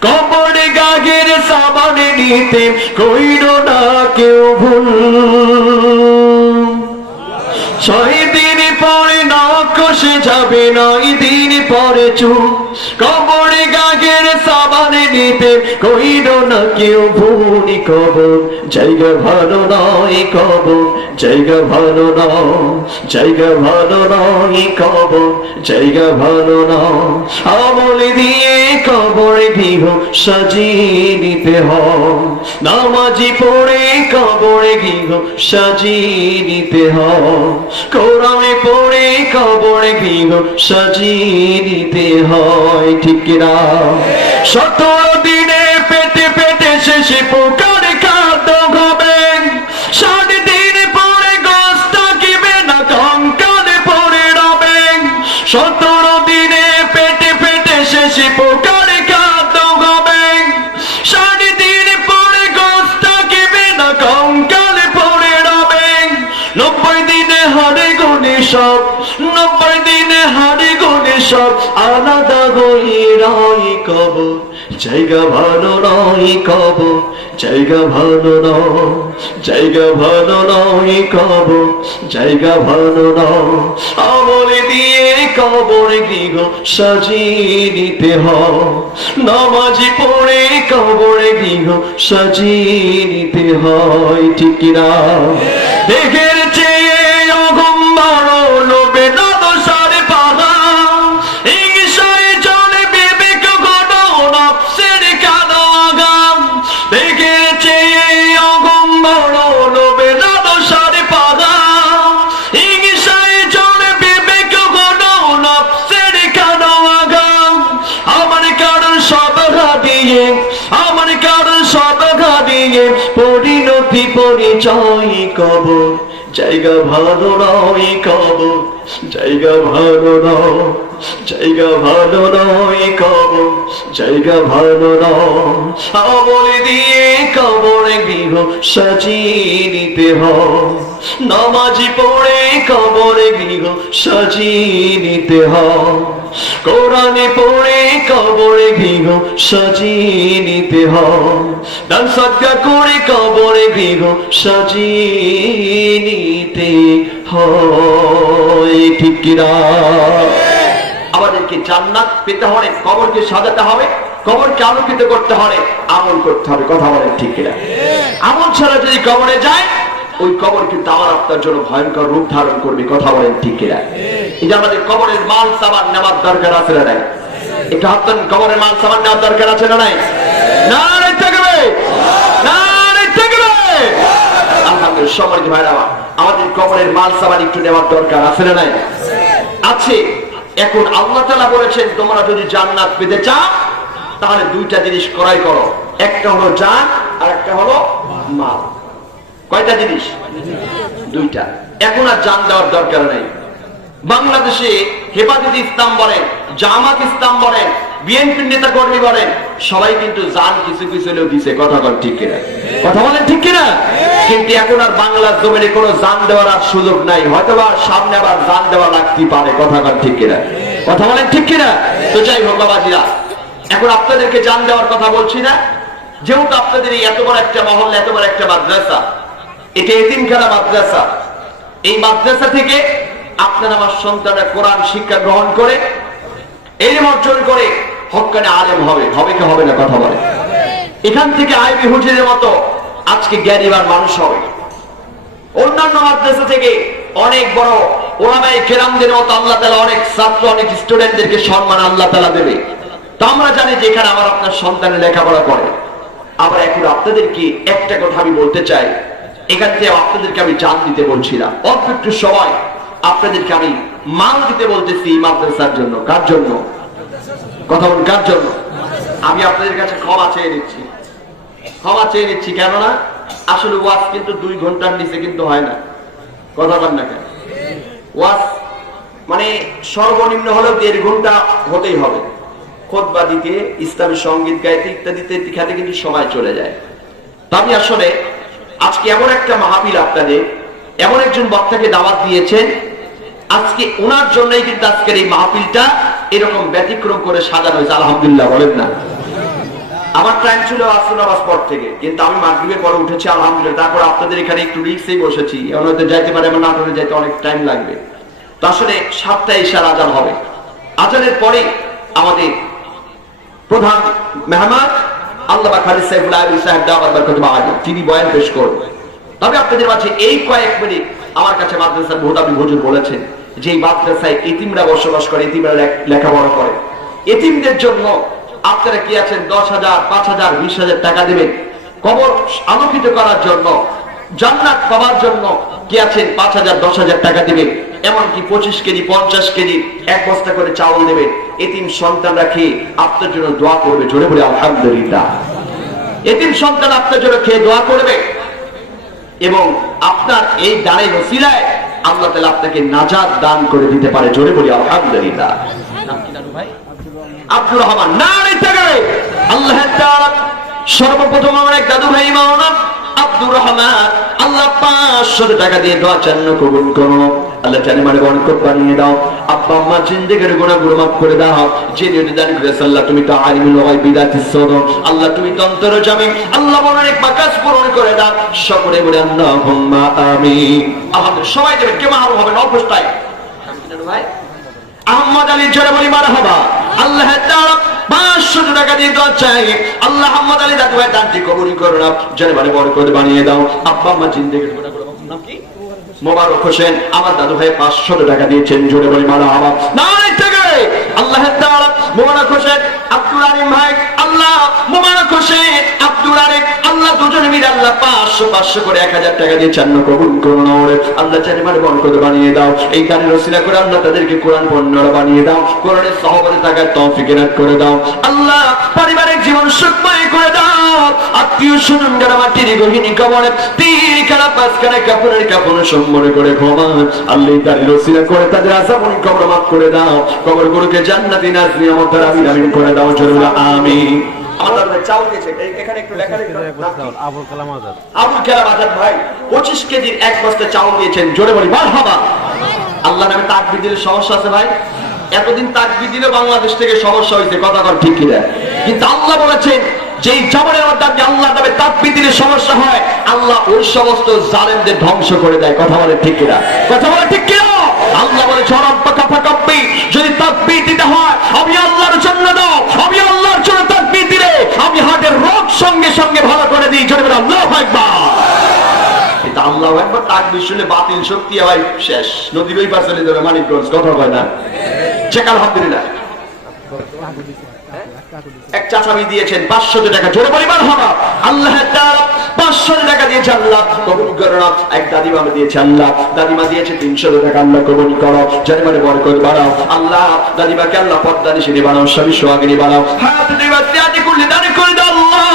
কবরে গাগের সাবানে নিতে কইল না কেউ ভুল। 6 দিন পরে নখ কষে যাবে, 9 দিন পরে চুল, কবরে গাগের সাবানে নিতে কইল না কেউ ভুল। কবর জায়গা ভালো নয়, কবর জায়গা ভালো নয়, জায়গা ভালো নয়, কবর জায়গা ভালো নয়। আমল দিয়ে কবরে গৃহ সাজিয়ে নিতে হয়, নামাজি পড়ে কবরে গৃহ সাজিয়ে নিতে হয়, কোরআনে পড়ে কবরে গৃহ সাজিয়ে নিতে হয়। ঠিক কিনা? 17 দিনে পেটে পেটে শেষে পোকার খাদ্য হবে, 60 দিন পরে গোশত থাকিবে না, কঙ্কালে পড়ে রবে। 17 দিনে পেটে পেটে শেষে পোকার খাদ্য হবে, 60 দিন পরে গোশত থাকিবে না, কঙ্কালে পড়ে রবে। 90 দিনে হাড়ে গুনে সব, 90 দিনে হাড়ে গুনে সব আলাদা হয়ে রয় কবর জায়গা ভালো নয়, কবর জায়গা ভালো নয়, জায়গা ভালো নয়, কবর জায়গা ভালো নয়। আমল দিয়ে কবরে গৃহ সাজিয়ে নিতে হয়, নামাজি পড়ে কবরে গৃহ সাজিয়ে নিতে হয়। ঠিক কিনা? দেখের চেয়ে অগম বড় লোভে না দোষারে পাহা, হিংসায় চলে বিবেক ঘটো নফসের কালো আগাম। দেখের চেয়ে অগম বড় লোভে না দোষারে পাহা, হিংসায় চলে বিবেক ঘটো নফসের কালো আগাম। আমার কারণ সব হারিয়ে, আমার কারণ সব হারিয়ে পরিণতি পরিচয় কবর জায়গা ভালো নয়, কবর জায়গা ভালো নয়, জায়গা ভালো নয়, কবর জায়গা ভালো নয়। আমল দিয়ে কবরে গৃহ সাজিয়ে নিতে হয়, নামাজি পড়ে কবরে গৃহ সাজিয়ে নিতে হয়, কোরআনে পড়ে কবরে গৃহ সাজিয়ে নিতে হয়, দান সদকা করে কবরে গৃহ সাজিয়ে নিতে হয়। ঠিক কিনা? আমাদেরকে জান্নাত পেতে হলে কবরকে সাজাতে হবে, কবরকে আলোকিত করতে হলে আমল করতে হবে। কথা বলেন ঠিক কিনা? আমল ছাড়া যদি কবরে যায় ওই কবর কিন্তু আমার আপনার জন্য ভয়ঙ্কর রূপ ধারণ করবে। কথা বলেন ঠিক কিনা? এই যে আমাদের কবরের মাল সামান নেওয়ার দরকার আছে না নাই? একটু হাত দেন, কবরের মাল সামান নেওয়ার দরকার আছে না নাই? না থাকবে, না থাকবে। আলহামদুলিল্লাহ সম্মানিত ভাইরা, আমাদের কবরের মাল সামান একটু নেওয়ার দরকার আছে না নাই? আছে। এখন আল্লাহ তাআলা বলেছেন তোমরা যদি জান্নাত পেতে চাও তাহলে 2টা জিনিস ক্রয় করো, একটা হলো জান আর একটা হলো মাল। কয়টা জিনিস? 2টা। এখন আর জান দেওয়ার দরকার নাই। বাংলাদেশে হেফাজতে ইসলাম বলেন, জামাত ইসলাম বলেন, বিএনপির নেতা কর্মী বলেন, সবাই কিন্তু জান কিছু কিছু হলেও দিছে। কথা বলেন ঠিক কিনা? কথা বলেন ঠিক কিনা? কিন্তু এখন আর বাংলার জমিনে কোনো জান দেওয়ার আর সুযোগ নাই, হয়তোবা সামনে আবার জান দেওয়া লাগতে পারে। কথা বলেন ঠিক কিনা? কথা বলেন ঠিক কিনা? তো যাই হোক বাবাজিরা, এখন আপনাদেরকে জান দেওয়ার কথা বলছি না, যেহেতু আপনাদের এই এত বড় একটা মহল্লা, এত বড় একটা মাদ্রাসা, এটা এতিমখানা মাদ্রাসা, এই মাদ্রাসা থেকে আপনার আমার সন্তানরা কোরআন শিক্ষা গ্রহণ করে ইলম অর্জন করে হক্কানে আলেম হবে, হবে কি হবে না কথা বলে। এখান থেকে আইবি হুজুরের মতো আজকে জ্ঞানীবান মানুষ হবে। অন্যান্য মাদ্রাসা থেকে অনেক বড় ওলামায়ে কেরামদের মতো আল্লাহ তাআলা অনেক ছাত্র, অনেক স্টুডেন্টদেরকে সম্মান আল্লাহ তাআলা দেবে। তো আমরা জানি যে এখানে আমার আপনার সন্তানের লেখাপড়া করে। আবার এখন আপনাদেরকে একটা কথা আমি বলতে চাই, এখান থেকে আপনাদেরকে আমি জান দিতে বলছি না, অল্প একটু সময় আপনাদেরকে আমি মাল দিতে বলতেছি এই মাদ্রাসার জন্য। কার জন্য কথা বলুন, কার জন্য? আমি আপনাদের কাছে ক্ষমা চেয়ে নিচ্ছি, ক্ষমা চেয়ে নিচ্ছি। কেননা আসলে ওয়াজ কিন্তু 2 ঘন্টার নিচে কিন্তু হয় না, কথা বল না কেন? ওয়াজ মানে সর্বনিম্ন হলেও 1.5 ঘন্টা হতেই হবে। খুতবা দিতে, ইসলামী সঙ্গীত গাইতে, ইত্যাদিতে খেতে কিন্তু সময় চলে যায়। তো আমি আসলে আজকে এমন একটা মাহফিল, আপনাদের এমন একজন বক্তাকে দাওয়াত দিয়েছেন, আজকে ওনার জন্যই কিন্তু আজকের এই মাহফিলটা এরকম ব্যতিক্রম করে সাজানো হয়েছে। আলহামদুলিল্লাহ বলেন না? আমার টাইম ছিল আসর নামাজ পর থেকে, কিন্তু আমি মাগরিবের পরে উঠেছি আলহামদুলিল্লাহ। তারপর আপনাদের এখানে একটু রিক্সেই বসেছি, এমন হয়তো যাইতে পারে, আমার নাটোরে যাইতে অনেক টাইম লাগবে। তো আসলে 7টায় ইশার আজান হবে, আজানের পরে আমাদের প্রধান মেহমান আল্লামা খালিদ সাইফুল আলী সাহেব দাওয়াত বরকতুল্লাহ আলাইহি, তিনি বয়ান পেশ করবেন। তবে আপনাদের মাঝে এই কয়েক মিনিট আমার কাছে মাদ্রাসার মুহতামি হুজুর বলেছেন যে এই মাদ্রাসায় এতিমরা বসবাস করে, এতিমরা লেখাপড়া করে। এতিমদের জন্য আপনারা কি আছেন 10,000, 5,000, 20,000 টাকা দেবেন কবর আলোকিত করার জন্য, জান্নাত পাওয়ার জন্য কি আছেন 5,000, 10,000 টাকা দিবেন। এমনকি 25 কেজি, 50 কেজি, 1 বস্তা করে চাউল দেবেন। এতিম সন্তানরা খেয়ে আপনার জন্য দোয়া করবে। জোরে বলে আলহামদুলিল্লাহ। এতিম সন্তান আপনার জন্য খেয়ে দোয়া করবে এবং আপনার এই দানের ওসিলায় আল্লাহ তাআলা আপনাকে নাজাত দান করে দিতে পারে। জোরে বলি আলহামদুলিল্লাহ। নাম কি জানো ভাই? আব্দুর রহমান। নারে তাকবীর। আল্লাহ তাআলা সর্বপ্রথম আমার এক দাদু ভাই মাওলানা আব্দুর রহমান, আল্লাহ 500 টাকা দিয়ে দোয়া চান্ন কবুল করো। আল্লাহ জানে মানে বরকত বানিয়ে দাও। আব্বা আম্মা জিন্দেগির গুনাহগুলো মাফ করে দাও। যে নিয়ত দান করেছে আল্লাহ তুমি তো আলিমুল গায়বি বিদাতিস সুদূর, আল্লাহ তুমি তো অন্তরজামী, আল্লাহ মনের এক মাকাস পূরণ করে দাও। সকলে বলে আল্লাহুম্মা আমিন। আলহামদুলিল্লাহ। সবাই দেবেন, কে মাহরুম হবে না অবস্থায়? ভাই আহমদ আলী জোরে বলি মারহাবা। আল্লাহ তাআলা 500 টাকা দিয়ে দোয়া চাই, আল্লাহ আহমদ আলী দাদু ভাই দানটি কবুল করো না, জোরে বলে বরকত বানিয়ে দাও। আব্বা আম্মা জিন্দেগির গুনাহগুলো নাম কি? মোবারক হোসেন, আমার দাদু ভাই 500 টাকা দিয়েছেন। জোরে বলি মারহাবা। নারে তাকবীর। আল্লাহ তাআলা মোবারক হোসেন, আব্দুল আলিম ভাই, আল্লাহ মোবারক হোসেন, আব্দুল আলিম, আল্লাহ দুজনে মিলে আল্লাহ 500 করে 1000 টাকা দিয়ে চান্ন কবুল করো না। আল্লাহ জানে মানে বরকত বানিয়ে দাও। এই দানের ওসিলা করে আল্লাহ তাদেরকে কোরআন পড়নেওয়ালা বানিয়ে দাও, কোরআনের সহবতে থাকার তৌফিক এনায়েত করে দাও। আল্লাহ পারিবারিক জীবন সুখময় করে দাও। আত্মীয় স্বজন যারা মাটির গহীনে কবরে 3 খানা 5 খানা কাপড়ের কাপড় সম্বরে করে ঘুমান, আল্লাহ দানের ওসিলা করে তাদের আযাবনি কবর মাফ করে দাও। কবরগুলোকে জান্নাতি নাজ নিয়ামত দ্বারা আমিন আমিন করে দাও। জোরে আমিন। আমাদের চাউল দিয়েছে, এখানে একটু লেখা লিখুন। আবুল কালাম আজাদ। আবুল কালাম আজাদ ভাই 25 কেজির 1 বস্তা চাউল দিয়েছেন। জোরে বলি মারহাবা। আল্লাহ নামে তাকবীর দিলে সমস্যা আছে ভাই? এতদিন তাকবীর দিলে বাংলাদেশ থেকে সমস্যা হয়েছে, কথা কর ঠিক কি না? কিন্তু আল্লাহ বলেছেন যেই জবরের মাধ্যমে আল্লাহ নামে তাকবীর দিলে সমস্যা হয়, আল্লাহ ওই সমস্ত জালেমদের ধ্বংস করে দেয়। কথা বলে ঠিক কি না? কথা বলে ঠিক কি না? আল্লাহ বলে রব্বাকা ফাকাব্বি, যদি তাকবীর দিতে হয় আমি আল্লাহর জন্য দাও, আমি আল্লাহর জন্য তাকবীর দিলে আমি হার্টের রোগ সঙ্গে সঙ্গে ভালো করে দিই। জোরে বলে আল্লাহু আকবার। এটা আল্লাহু আকবার। তাকবীর শুনে বাতিল শক্তি ভাই শেষ, নদীর ওই পাশে চলে যাবে মানিকগঞ্জ। কথা হয় না? চেক আলহামদুলিল্লাহ। এক চাচামি দিয়েছেন 500 টাকা। জোরে বলি মারহাবা। আল্লাহ তাআলা 500 টাকা দিয়েছে, আল্লাহ কবুল করো না। এক দাদিমা দিয়েছে, আল্লাহ দাদিমা দিয়েছে 300 টাকা, আল্লাহ কবুল করো। জানি মানে বরকত বাড়াও। আল্লাহ দাদিমাকে আল্লাহ পর্দা নিশিনী বানাও, স্বামী সোহাগিনী বানাও। হায়াত দিবাতে আদি করলে দান করে দাও আল্লাহ।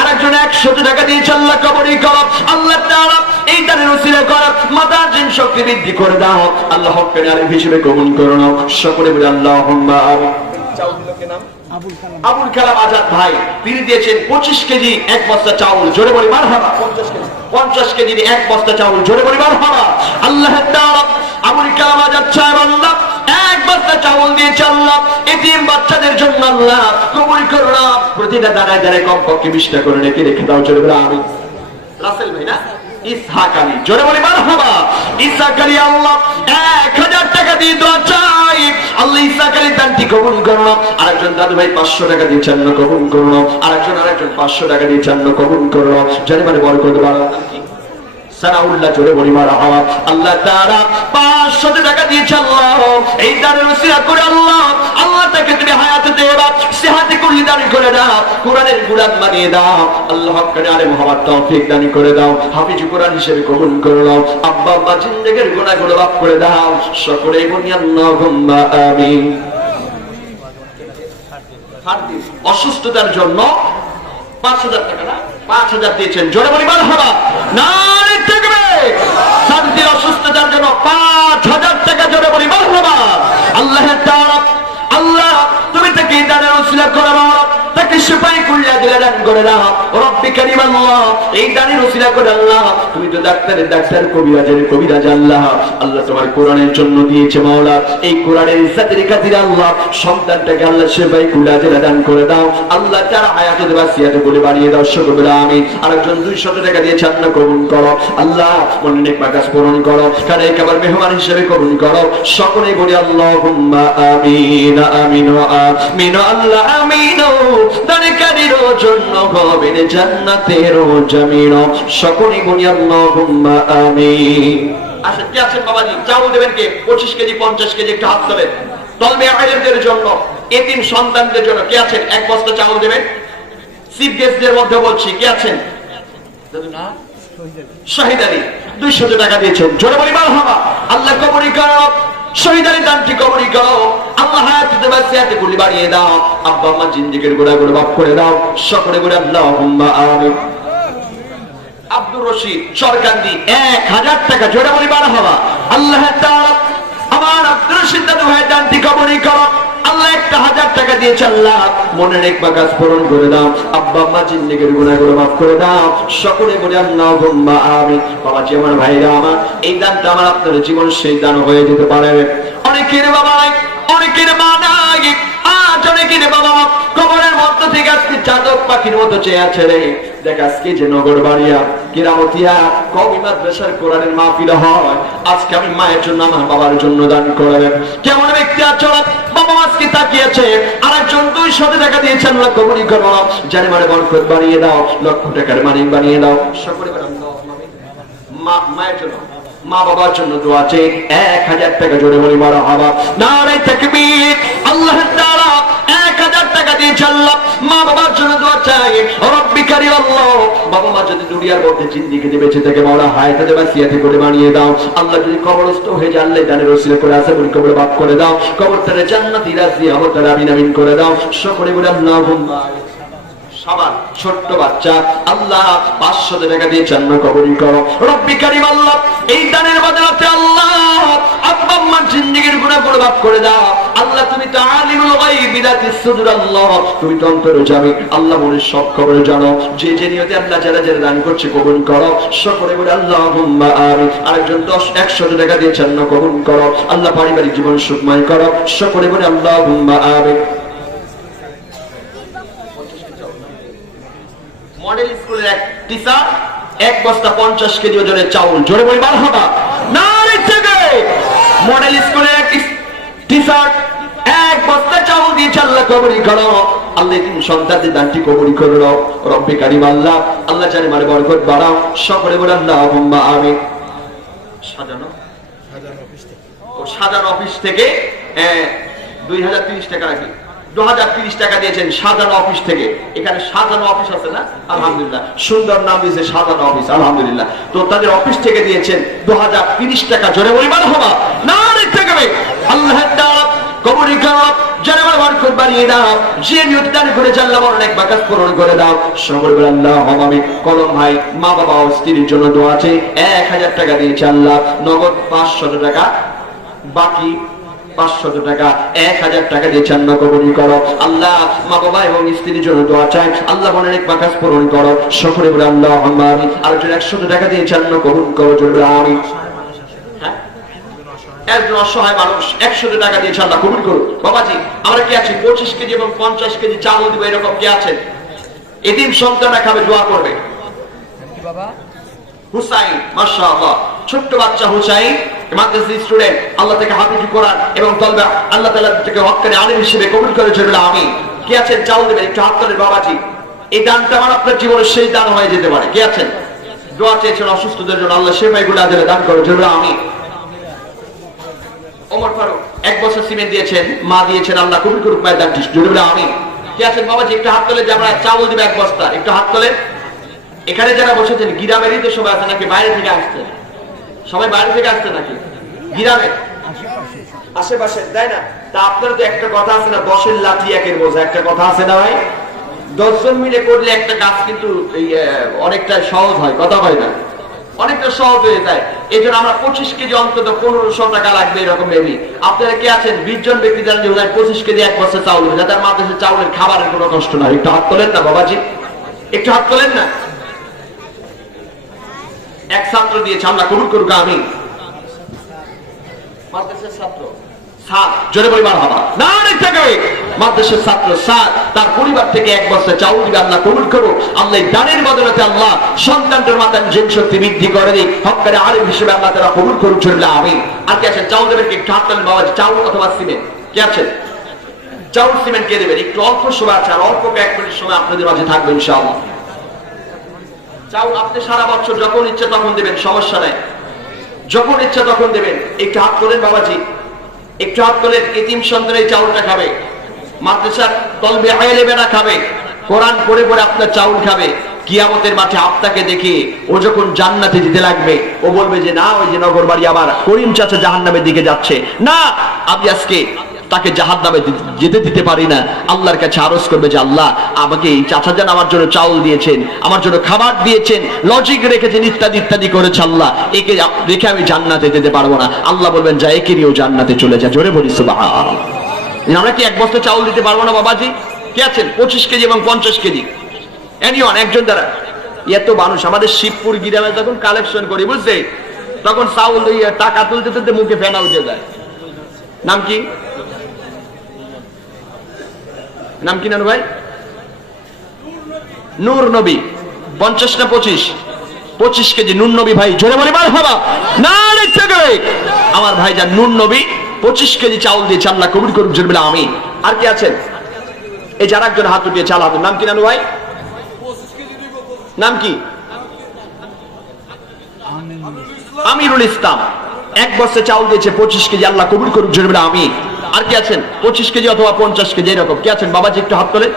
আরেকজন 100 টাকা দিয়েছে, আল্লাহ কবুল করো। আল্লাহ তাআলা এই দানের ওসিলা করো, মাতার জিন শক্তি বৃদ্ধি করে দাও। আল্লাহ হক্কানি আলিম হিসেবে কবুল করো না। সকলে বলে আল্লাহুম্মা আমিন। চাউল দিল কি নাম? আবুল কালাম আজাদ ভাই, তিনি দিয়েছেন 25 কেজি 1 বস্তা চাউল। জোরে বলি মারহাবা। 50 কেজি 1 বস্তা চাউল। জোরে বলি মারহাবা। আল্লাহ তাআলা আবুল কালাম আজাদ সাহেব আল্লাহ 1 বস্তা চাউল দিয়েছে আল্লাহ এতিম বাচ্চাদের জন্য আল্লাহ কবুল করো না প্রতিটা দাঁড়ায় দাঁড়ায় কমপক্ষে 20টা করে রেখে রেখে দাও চলে বলে আমি রাসেল ভাই না ইসহাক আলী জোরে বলি মারহাবা ইসহাক আলী আল্লাহ 1000 টাকা দিয়ে দোয়া চাই আল্লাহ ইসহাক আলী দানটি কবুল করো আরেকজন দাদু ভাই 500 টাকা দিয়ে চান্ন কবুল করো আরেকজন 500 টাকা দিয়ে চান্ন কবুল করো জানি মানে বরকত বাড়াও সানাউল্লাহ জোরে বলি মারহাবা আল্লাহ তাআলা 500 টাকা দিয়েছে আল্লাহ এই দানের ওসিলা করে আল্লাহ আল্লাহ তাকে তুমি হায়াতে দেবা সিহাতে কুল্লি দান করে দাও কোরআনের গুণান বানিয়ে দাও আল্লাহ হকরে আলে মুহাম্মদ তৌফিক দান করে দাও হাফিজ কোরআন হিসেবে কবুল করে নাও আব্বা আম্মা জিন্দেগীর গুনাহগুলো মাফ করে দাও সকলে বলি আল্লাহুম্মা আমিন হাদিস অসুস্থতার জন্য 5000 টাকা না 5000 দিয়েছেন জোরে বলি মারহাবা নারে তাকবীর শান্তির অসুস্থতার জন্য 5000 টাকা জোরে বলি মারহাবা আল্লাহ তাআলা আল্লাহ তুমি তাকে দানের ওসিলা করো তাকে শিফায়ে কুল্লি দিলে দান করে দাও রব্বি কারীম আল্লাহ এই দানের ওসিলা করে আল্লাহ তুমি তো ডাক্তারের ডাক্তার কবিরাজের কবিরাজ আল্লাহ আল্লাহ তোমার কোরআনের জন্য দিয়েছে মাওলা এই কোরআনের ইজ্জতের খাতিরে আল্লাহ সন্তানটাকে আল্লাহ শিফায়ে কুল্লি দিলে দান করে দাও আল্লাহ তার হায়াতে ওয়াসিয়াতে বলে বাড়িয়ে দাও সকলে আমিন আরেকজন 200 টাকা দিয়ে চান্না কবুল করো আল্লাহ মনে নেক মাকাস পূরণ করো কারে একবার মেহমান হিসেবে কবুল করো সকলে বলি আল্লাহুম্মা আমিন আমিন আমিন আল্লাহ আমিন দানকারীর জন্য হবে জান্নাতের জমিন সকলে বলি আল্লাহুম্মা আমিন আচ্ছা কি আছেন বাবাজি চাউল দেবেন কে 25 কেজি 50 কেজি একটা হাত তোলেন তলবে আলেমদের জন্য এতিম সন্তানদের জন্য কে আছেন এক বস্তা চাউল দেবেন চিফ গেস্টদের মধ্যে বলছি কে আছেন দাদু না শহীদ আলী 200 টাকা দিয়েছেন জোরে বলি মারহাবা আল্লাহ কবুল করো শহীদ আলী দানটি কবুল করো আল্লাহ হায়াতে ওয়াসিয়াতে কুল্লি বাড়িয়ে দাও আব্বা আম্মা জিন্দেগীর গুনাহগুলো মাফ করে দাও সকলে বলি আল্লাহুম্মা আমিন আব্দুর রশিদ সরকান্দি 1000 টাকা জোরে বলি মারহাবা আল্লাহ তাআলা আমার আব্দুর রশিদ দাদু ভাই দানটি কবুল করো আল্লাহ 1000 টাকা দিয়েছে আল্লাহ মনের এক বাকাস পূরণ করে দাও আব্বা আম্মা জিন্দেগীর গুনাহগুলো মাফ করে দাও সকলে বলি আল্লাহুম্মা আমিন বাবাজি আমার ভাইরা আমার এই দানটা আমার আপনার জীবন সেই দান হয়ে যেতে পারে অনেকের বাবা অনেকের মা নাই আজ অনেকের বাবা কবরের মধ্য থেকে আজকে চাতক পাখির মতো চেয়ে আছে রে দেখ আজকে যে নগর বাড়িয়া কিরামতিয়া কওমি মাদ্রাসার কোরআনের মাহফিল হয় আজকে আমি মায়ের জন্য আমার বাবার জন্য দান করলাম কেমন ব্যক্তি আছে বাবা আজকে তাকিয়েছে আরেকজন 200 টাকা দিয়েছেন আল্লাহ কবুল করো জানে মানে বরকত বাড়িয়ে দাও লক্ষ টাকার মালিক বানিয়ে দাও সকলে বলেন মা মায়ের জন্য মা বাবার জন্য দোয়া আছে 1000 টাকা জোরে বলি মারহাবা নারে তাকবীর আল্লাহ তাআলা 1000 টাকা দিয়ে আল্লাহ মা বাবার জন্য দোয়া চাই রব্বি কারীম আল্লাহ বাবা মা যদি দুনিয়ার মধ্যে জিন্দেগিতে বেঁচে থাকে মাওলা হায়াতে ওয়াসিয়াতে করে বানিয়ে দাও আল্লাহ যদি কবরস্থ হয়ে যায় আল্লাহ দানের ওসিলা করে আসে বলি কবর মাফ করে দাও কবরটারে জান্নাতি রাজি হতারা আমিন আমিন করে দাও সকলে বলি আল্লাহুম্মা সবার ছোট্ট বাচ্চা আল্লাহ 500 টাকা দিয়ে জান্নাত কবুল করো রব্বি কারীম আল্লাহ এই দানের বদলাতে আল্লাহ আব্বা আম্মার জিন্দেগীর গুনাহগুলো মাফ করে দাও আল্লাহ তুমি তো আলিমুল গায়ব বিদাতিস সুদুর আল্লাহ তুমি তো অন্তরে জানি আল্লাহ মনের সব খবর জানো যে যে নিয়তে আল্লাহ যারা যারা দান করছে কবুল করো সকলে বলে আল্লাহুম্মা আমিন আরেকজন 100 টাকা দিয়ে জান্নাত কবুল করো আল্লাহ পারিবারিক জীবন সুখময় করো সকলে বলে আল্লাহুম্মা আমিন মডেল স্কুলের এক টিচার এক বস্তা 50 কেজি ওজনের চাউল জোরে বলি মারহাবা নারে তাকবীর মডেল স্কুলের এক টিচার এক বস্তা চাউল দিয়ে আল্লাহ কবুল করো আল্লাহ তিন সন্তানদের দানটি কবুল করে নাও রব্বি কারীম আল্লাহ আল্লাহ জানে মানে বরকত বাড়াও সকলে বলে আল্লাহুম্মা আমিন সাজানো অফিস থেকে 2030 টাকা রাখি 2030 টাকা দিয়েছেন সাজানো অফিস থেকে এখানে সাজানো অফিস আছে না আলহামদুলিল্লাহ সুন্দর নাম দিয়েছে সাজানো অফিস আলহামদুলিল্লাহ তো তাদের অফিস থেকে দিয়েছেন 2030 টাকা জোরে বলি মারহাবা নারে তাকবীর আল্লাহ তাআলা কবুল করো জানার বরকত বাড়িয়ে দাও যে নিয়ত দান করে আল্লাহ অনেক বাকাত পূরণ করে দাও সকল বলে আল্লাহুম্মা আমিন কলম ভাই মা বাবা ও স্ত্রীর জন্য দোয়া আছে 1000 টাকা দিয়েছে আল্লাহ নগদ 500 টাকা বাকি 500 টাকা 1000 টাকা দিয়ে জান্নাত কবুল করো আল্লাহ মা বাবা এবং স্ত্রীর জন্য দোয়া চাই আল্লাহ অনেক বাকাত পূরণ করো সকলে বলে আল্লাহুম্মা আমিন আর 100 টাকা দিয়ে জান্নাত কবুল করো জোরে আমিন একজন অসহায় মানুষ 100 টাকা দিয়েছে, আল্লাহ কবুল করুন। বাবাজি আমরা কি আছি 25 কেজি এবং 50 কেজি চাল দিব, এরকম কি আছেন? এতিম সন্তানরা খাবে, দোয়া করবে। বাবা হুসাইন, মাশাআল্লাহ, ছোট্ট বাচ্চা হুসাইন মাদ্রাসা স্টুডেন্ট, আল্লাহ থেকে হাফিজ কোরআন এবং তলবা আল্লাহ তাআলা থেকে হক্কানি আলেম হিসেবে কবুল করেছেন বলে আমিন। কি আছেন চাল দেবেন, একটু হাত তোলেন বাবাজি। এই দানটা আমার আপনার জীবনের সেই দান হয়ে যেতে পারে। কি আছেন দোয়া চেয়েছেন অসুস্থদের জন্য, আল্লাহ সেফাইগুলো আজলে দান করেছেন বলে আমিন। ওমর ফারুক 1 বছর সিমেন্ট দিয়েছেন, মা দিয়েছেন, আল্লাহ কবুল করুক মায়ের দানটি জোরে বলে আমিন। কি আছেন বাবাজি, একটু হাত তোলেন যে আমরা চাউল দিব 1 বস্তা, একটু হাত তোলেন। এখানে যারা বসেছেন গ্রামেরই তো সবাই আছে নাকি বাইরে থেকে আসছে? সবাই বাইরে থেকে আসছে নাকি গ্রামে আশেপাশে, তাই না? তা আপনার তো একটা কথা আছে না, 10-এর লাঠি 1-এর বোঝা, একটা কথা আছে না ভাই? 10 জন মিলে করলে একটা কাজ কিন্তু অনেকটা সহজ হয়, কথা হয় না, অনেকটা সহজ হয়ে যায়। এই জন্য আমরা 25 কেজি অন্তত 1500 টাকা লাগবে এরকম মেবি। আপনারা কি আছেন 20 জন ব্যক্তি যারা 25 কেজি 1 বস্তা চাউল হবে, যাদের মাদ্রাসার চাউলের খাবারের কোনো কষ্ট না? একটু হাত তোলেন না বাবাজি, একটু হাত তোলেন না। এক ছাত্র দিয়েছে, আল্লাহ কবুল করুক আমিন। মাদ্রাসার ছাত্র সাত, জোরে বলি মারহাবা। না অনেক টাকা মাদ্রাসার ছাত্র সাত, তার পরিবার থেকে 1 বস্তা চাউল দিবে, আল্লাহ কবুল করুক। আল্লাহ দানের বদলতে আল্লাহ সন্তানদের মাতার জিন শক্তি বৃদ্ধি করে দিক, হক্কানি আলেম হিসেবে আল্লাহ তাআলা কবুল করুক জোরে আমিন। আর কি আছেন চাউল দেবেন, কি একটু হাত তোলেন বাবা। চাউল অথবা সিমেন্ট, কি আছেন? চাউল সিমেন্ট কে দেবেন? একটু অল্প সময় আছে, আর অল্প 1 মিনিট সময় আপনাদের মাঝে থাকবে ইনশাআল্লাহ। চাউল আপনি সারা বছর যখন ইচ্ছে তখন দেবেন, সমস্যা নাই, যখন ইচ্ছা তখন দেবেন। একটু হাত তোলেন বাবাজি, একটু হাত তোলেন। এতিম সন্তান এই চাউলটা খাবে, মাদ্রাসার তলবে আলেমেরা খাবে, কোরআন পড়ে পড়ে আপনার চাউল খাবে। কিয়ামতের মাঠে আপনাকে দেখে ও যখন জান্নাতে যেতে লাগবে, ও বলবে যে না, ওই যে নগর বাড়ি আবার করিম চাচা জাহান্নামের দিকে যাচ্ছে, না আমি আজকে তাকে জাহান্নামে যেতে দিতে পারি না। আল্লাহর কাছে আরজ করবে যে আল্লাহ আমাকে এই চাচা জান আমার জন্য চাউল দিয়েছেন, আমার জন্য খাবার দিয়েছেন, লজিক রেখেছেন, ইত্যাদি ইত্যাদি করেছে, আল্লাহ একে রেখে আমি জান্নাতে যেতে পারবো না। আল্লাহ বলবেন যা, একে নিয়েও জান্নাতে চলে যা। জোরে বলি সুবহানাল্লাহ। আমরা কি 1 বস্তা চাউল দিতে পারবো না বাবাজি? কি আছেন 25 কেজি এবং 50 কেজি এনিওয়ান একজন দ্বারা? এত মানুষ আমাদের শিবপুর গ্রামে যখন কালেকশন করি বুঝছে, তখন চাউল টাকা তুলতে তুলতে মুখে ফেনা উঠে যায়। নাম কি? নাম কি নানু ভাই? নূর নবী। 50 না 25? 25 কেজি নূর নবী ভাই, জোরে বলি মারহাবা। না দেখতে গেলে আমার ভাই যান নূর নবী 25 কেজি চাউল দিয়েছে, আল্লাহ কবুল করুক জোরে বলে আমিন। আর কি আছেন? এই যারা একজন হাত উঠিয়ে চাল হাতের নাম কি নানু ভাই? নাম কি? আমিরুল ইসলাম। 1 বস্তা চাউল দিয়েছে 25 কেজি, আল্লাহ কবুল করুক জোরে বলে আমিন। আর কি আছেন 25 কেজি অথবা 50 কেজি এরকম? কি আছেন বাবাজি? একটু হাত তোলেন,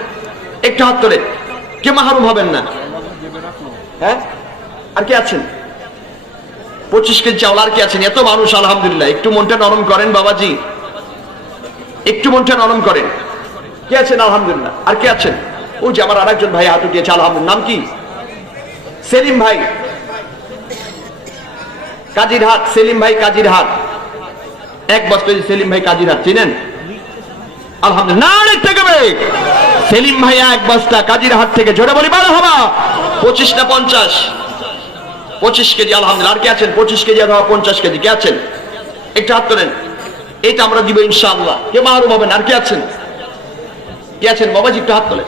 একটু হাত তোলেন, কে মাহরুম হবেন না। হ্যাঁ আর কি আছেন? 25 কেজি চাউল। আর কি আছেন? এত মানুষ আলহামদুলিল্লাহ। একটু মনটা নরম করেন বাবাজি, একটু মনটা নরম করেন। কে আছেন? আলহামদুলিল্লাহ। আর কি আছেন? ও যে আমার আরেকজন ভাই হাত উঠিয়েছে, আলহামদুলিল্লাহ। নাম কি? সেলিম ভাই, কাজীর হাট। সেলিম ভাই কাজীর হাট 1 বস্তা। সেলিম ভাই কাজীর হাট চিনেন? আলহামদুলিল্লাহ। সেলিম ভাই 1 বস্তা কাজীর হাট থেকে, জোরে বলি মারহাবা। 25 না 50? 25 কেজি আলহামদুলিল্লাহ। আর কি আছেন 25 কেজি অথবা 50 কেজি? কে আছেন? একটু হাত তোলেন। এইটা আমরা দিব ইনশাআল্লাহ, কে মাহরুম হবেন। আর কি আছেন? কে আছেন বাবাজি? একটু হাত তোলেন।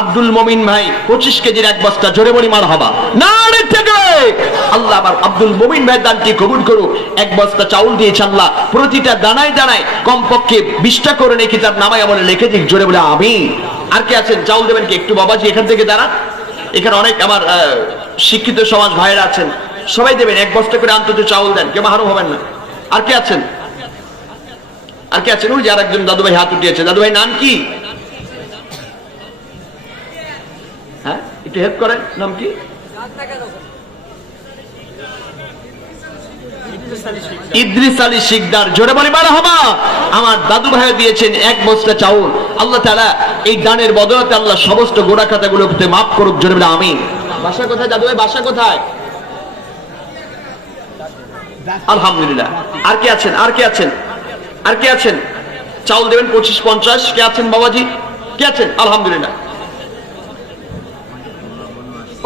আব্দুল মমিন ভাই 25 কেজির 1 বস্তা, জোরে বলি মারহাবা। না থেকে আল্লাহ আবার আব্দুল মমিন ভাই দানটি কবুল করুক। 1 বস্তা চাউল দিয়েছে, আল্লাহ প্রতিটা দানায় দানায় কমপক্ষে 20টা করে নেকি তার নামায় আমলে লিখে দিক, জোরে বলে আমিন। আর কি আছেন? চাউল দেবেন কি? একটু বাবাজি এখান থেকে দাঁড়ান। এখানে অনেক আমার শিক্ষিত সমাজ ভাইরা আছেন, সবাই দেবেন 1 বস্তা করে অন্তত চাউল দেন, কে মাহরুম হবেন না। আর কি আছেন? আর কি আছেন? ওই যে আরেকজন দাদু ভাই হাত উঠিয়েছে। দাদু ভাই নাম কি? হ্যাঁ একটু হেল্প করেন। নাম কি? ইদ্রিস আলী শিকদার, জোরে বলি মারহাবা। আমার দাদু ভাই দিয়েছেন 1 বস্তা চাউল। আল্লাহ তাআলা এই দানের বদলতে আল্লাহ সমস্ত গোনা খাতাগুলোকে মাফ করুক, জোরে বলি আমিন। বাসা কোথায় দাদু ভাই? বাসা কোথায়? আলহামদুলিল্লাহ। আর কি আছেন? আর কি আছেন? আর কি আছেন? চাউল দেবেন 25-50? কে আছেন বাবাজি? কে আছেন? আলহামদুলিল্লাহ।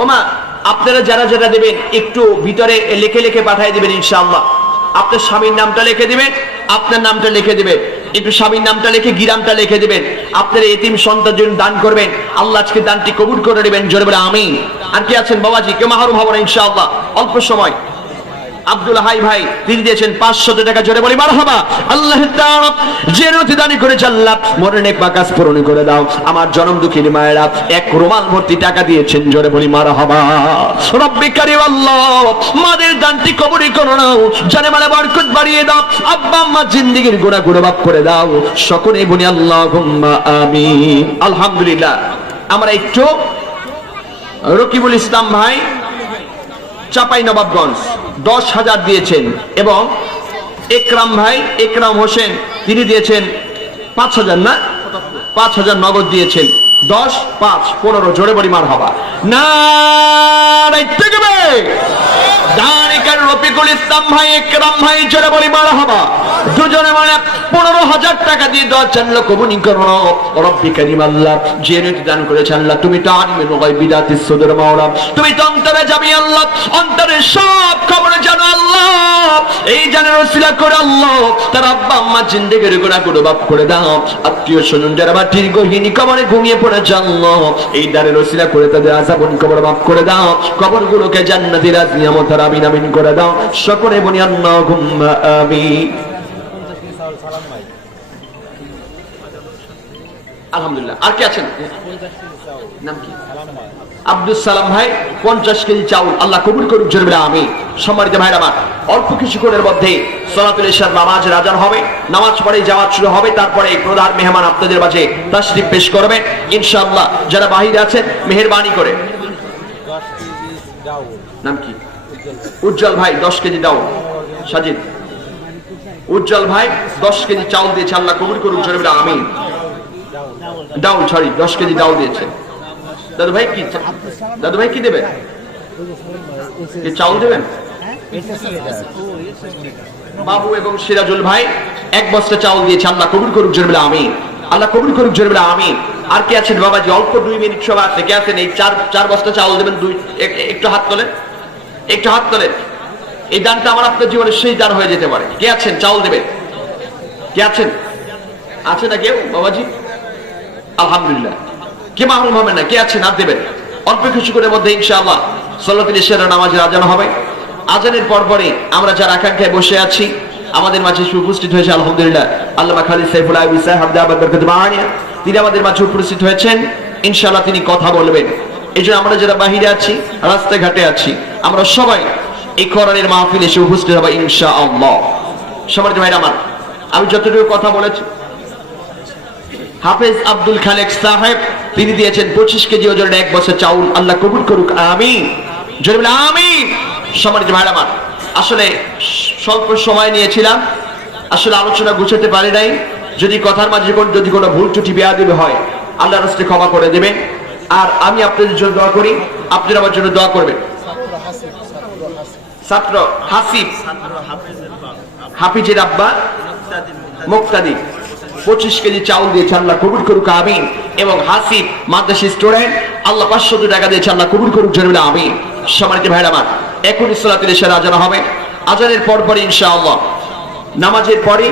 ওমা আপনারা যারা যারা দেবেন একটু ভিতরে লিখে লিখে পাঠিয়ে দিবেন ইনশাআল্লাহ। আপনার স্বামীর নামটা লিখে দিবেন, আপনার নামটা লিখে দিবেন, একটু স্বামীর নামটা লিখে গিরামটা লিখে দিবেন। আপনার এতিম সন্তান জন্য দান করবেন, আল্লাহ আজকে দানটি কবুল করে নেবেন। জোরে বলে আমিন। আর কি আছেন বাবাজি? কেউ মাহরুম হবো না ইনশাআল্লাহ। অল্প সময় আব্দুল হাই ভাই তিনি দিয়েছেন 500 টাকা। জোরে বলি মারহাবা। আল্লাহ তাআলা যে নতি দান করেছে, আল্লাহ মনের নেক বাকাস পূরণ করে দাও। আমার জনম দুঃখীর মায়েরা এক রুমাল ভর্তি টাকা দিয়েছেন। জোরে বলি মারহাবা। রব্বি কারীম আল্লাহ মাদের দানটি কবুল করো নাও, জানে মালে বরকত বাড়িয়ে দাও, আব্বা আম্মা জিন্দেগীর গুনাহ মাফ করে দাও। সকলে বলি আল্লাহুম্মা আমিন। আলহামদুলিল্লাহ। আমরা একটু রকিবুল ইসলাম ভাই চাপাই নবাবগঞ্জ 10,000 দিয়েছেন, এবং একরাম ভাই একরাম হোসেন তিনি দিয়েছেন 5,000 না 5,000 নগদ দিয়েছেন। 10 5 15। জোরে বলি মারহাবা। নারায়ে তাকবীর। দানিকার রফিকুল ইসলাম ভাই একরাম ভাই জোরে বলি মারহাবা। দুজনে মানে 15,000 টাকা দিয়ে দোয়া জানলো কবুল করো। রব্বি কারীম আল্লাহ যে নিয়ত দান করেছে, আল্লাহ তুমি তো আলিমুল গায়বি বিদাতিস সুদুর মাওলা, তুমি তো অন্তরে যাবি আল্লাহ, অন্তরের সব খবর জানো আল্লাহ। এই জানার ওসিলা করে আল্লাহ তার আব্বা আম্মা জিন্দেগীর গুনাহগুলো মাফ করে দাও। আত্মীয় স্বজন যারা মাটির গহীনে কবরে ঘুমিয়ে পড়েছে আল্লাহ, এই দানের ওসিলা করে তাদের আযাবন কবর মাফ করে দাও, কবরগুলোকে জান্নাতের রাজ নিয়ামতের আমিন আমিন করে দাও। সকলে বলি আল্লাহুম্মা আমিন। আলহামদুলিল্লাহ। আর কি আছেন? নাম কি? আব্দুল সালাম ভাই 50 কেজি চাউল আল্লাহ কবুল করুক। জোরে বলে আমিন। সম্মানিত ভাইরা আমার, অল্প কিছুক্ষণের মধ্যে সালাতুল ইশার নামাজের আযান হবে, নামাজ পড়ে জামাত শুরু হবে, তারপরে প্রধান মেহমান আপনাদের মাঝে তাশরীফ পেশ করবেন ইনশাআল্লাহ। যারা বাহিরে আছেন মেহেরবানি করে। নাম কি? উজ্জ্বল ভাই 10 কেজি দাও। সাজিদ উজ্জ্বল ভাই 10 কেজি চাউল দিয়েছে, আল্লাহ কবুল করুক। জোরে বলে আমিন। ডাউল 10 কেজি ডাউল দিয়েছে। দাদু ভাই কি দেবেন? কি চাউল দেবেন? বাবু এবং সিরাজুল ভাই 1 বস্তা চাউল দিয়েছে, আল্লাহ কবুল করুক। জোরে বলে আমিন। আল্লাহ কবুল করুক। জোরে বলে আমিন। আর কি আছেন বাবাজি? অল্প 2 মিনিট সব আছে। কে আছেন এই 4 বস্তা চাউল দেবেন? একটু হাত তোলেন, একটু হাত তোলেন। এই দানটা আমার আপনার জীবনের শেষ দান হয়ে যেতে পারে। কে আছেন চাউল দেবেন? কে আছেন? আছে না কেউ বাবাজি? আলহামদুলিল্লাহ। কে মাহরুম হবেন না? কে আছেন? আর দেবেন। অল্প কিছুক্ষণের মধ্যে ইনশাআল্লাহ সালাতুল ইশার নামাজের আযান হবে। আযানের পরপরই আমরা যারা আকাঙ্ক্ষায় বসে আছি আমাদের মাঝে উপস্থিত হয়েছে আলহামদুলিল্লাহ আল্লামা খালিদ সাইফুল আইবি সাহেব হামদাবাদ বরকত বাহানিয়া, তিনি আমাদের মাঝে উপস্থিত হয়েছেন। ইনশাআল্লাহ তিনি কথা বলবেন। এইজন্য আমরা যারা বাহিরে আছি, রাস্তাঘাটে আছি, আমরা সবাই এই কোরআনের মাহফিলে এসে উপস্থিত হব ইনশাআল্লাহ। সম্মানিত ভাইরা আমার, আমি যতটুকু কথা বলেছি, হাফেজ আব্দুল খালেক সাহেব তিনি দিয়েছেন 25 কেজি ওজনের 1 বস্তা চাউল, আল্লাহ কবুল করুক। আমিন। জোরে বলে আমিন। সম্মানিত ভাইরা আমার, আসলে স্বল্প সময় নিয়েছিলাম, আসলে আলোচনা গুছাতে পারি নাই। যদি কথার মাঝে যদি কোনো ভুল ত্রুটি বেয়াদবি হয় আল্লাহর রাস্তে ক্ষমা করে দেবেন। আর আমি আপনাদের জন্য দোয়া করি, আপনারা আমার জন্য দোয়া করবেন। ছাত্র হাসিব হাফিজের আব্বা মুক্তাদি 25 কেজি চাউল দিয়েছে, আল্লাহ কবুল করুক। আমিন। এবং হাসিব মাদ্রাসা স্টুডেন্ট, আল্লাহ 500 টাকা দিয়েছে, আল্লাহ কবুল করুক। জোরে বলে আমিন। সম্মানিত ভাইরা আমার, এখন সালাতুল ইশার আযান হবে। আযানের পরপরই ইনশাআল্লাহ নামাজের পরে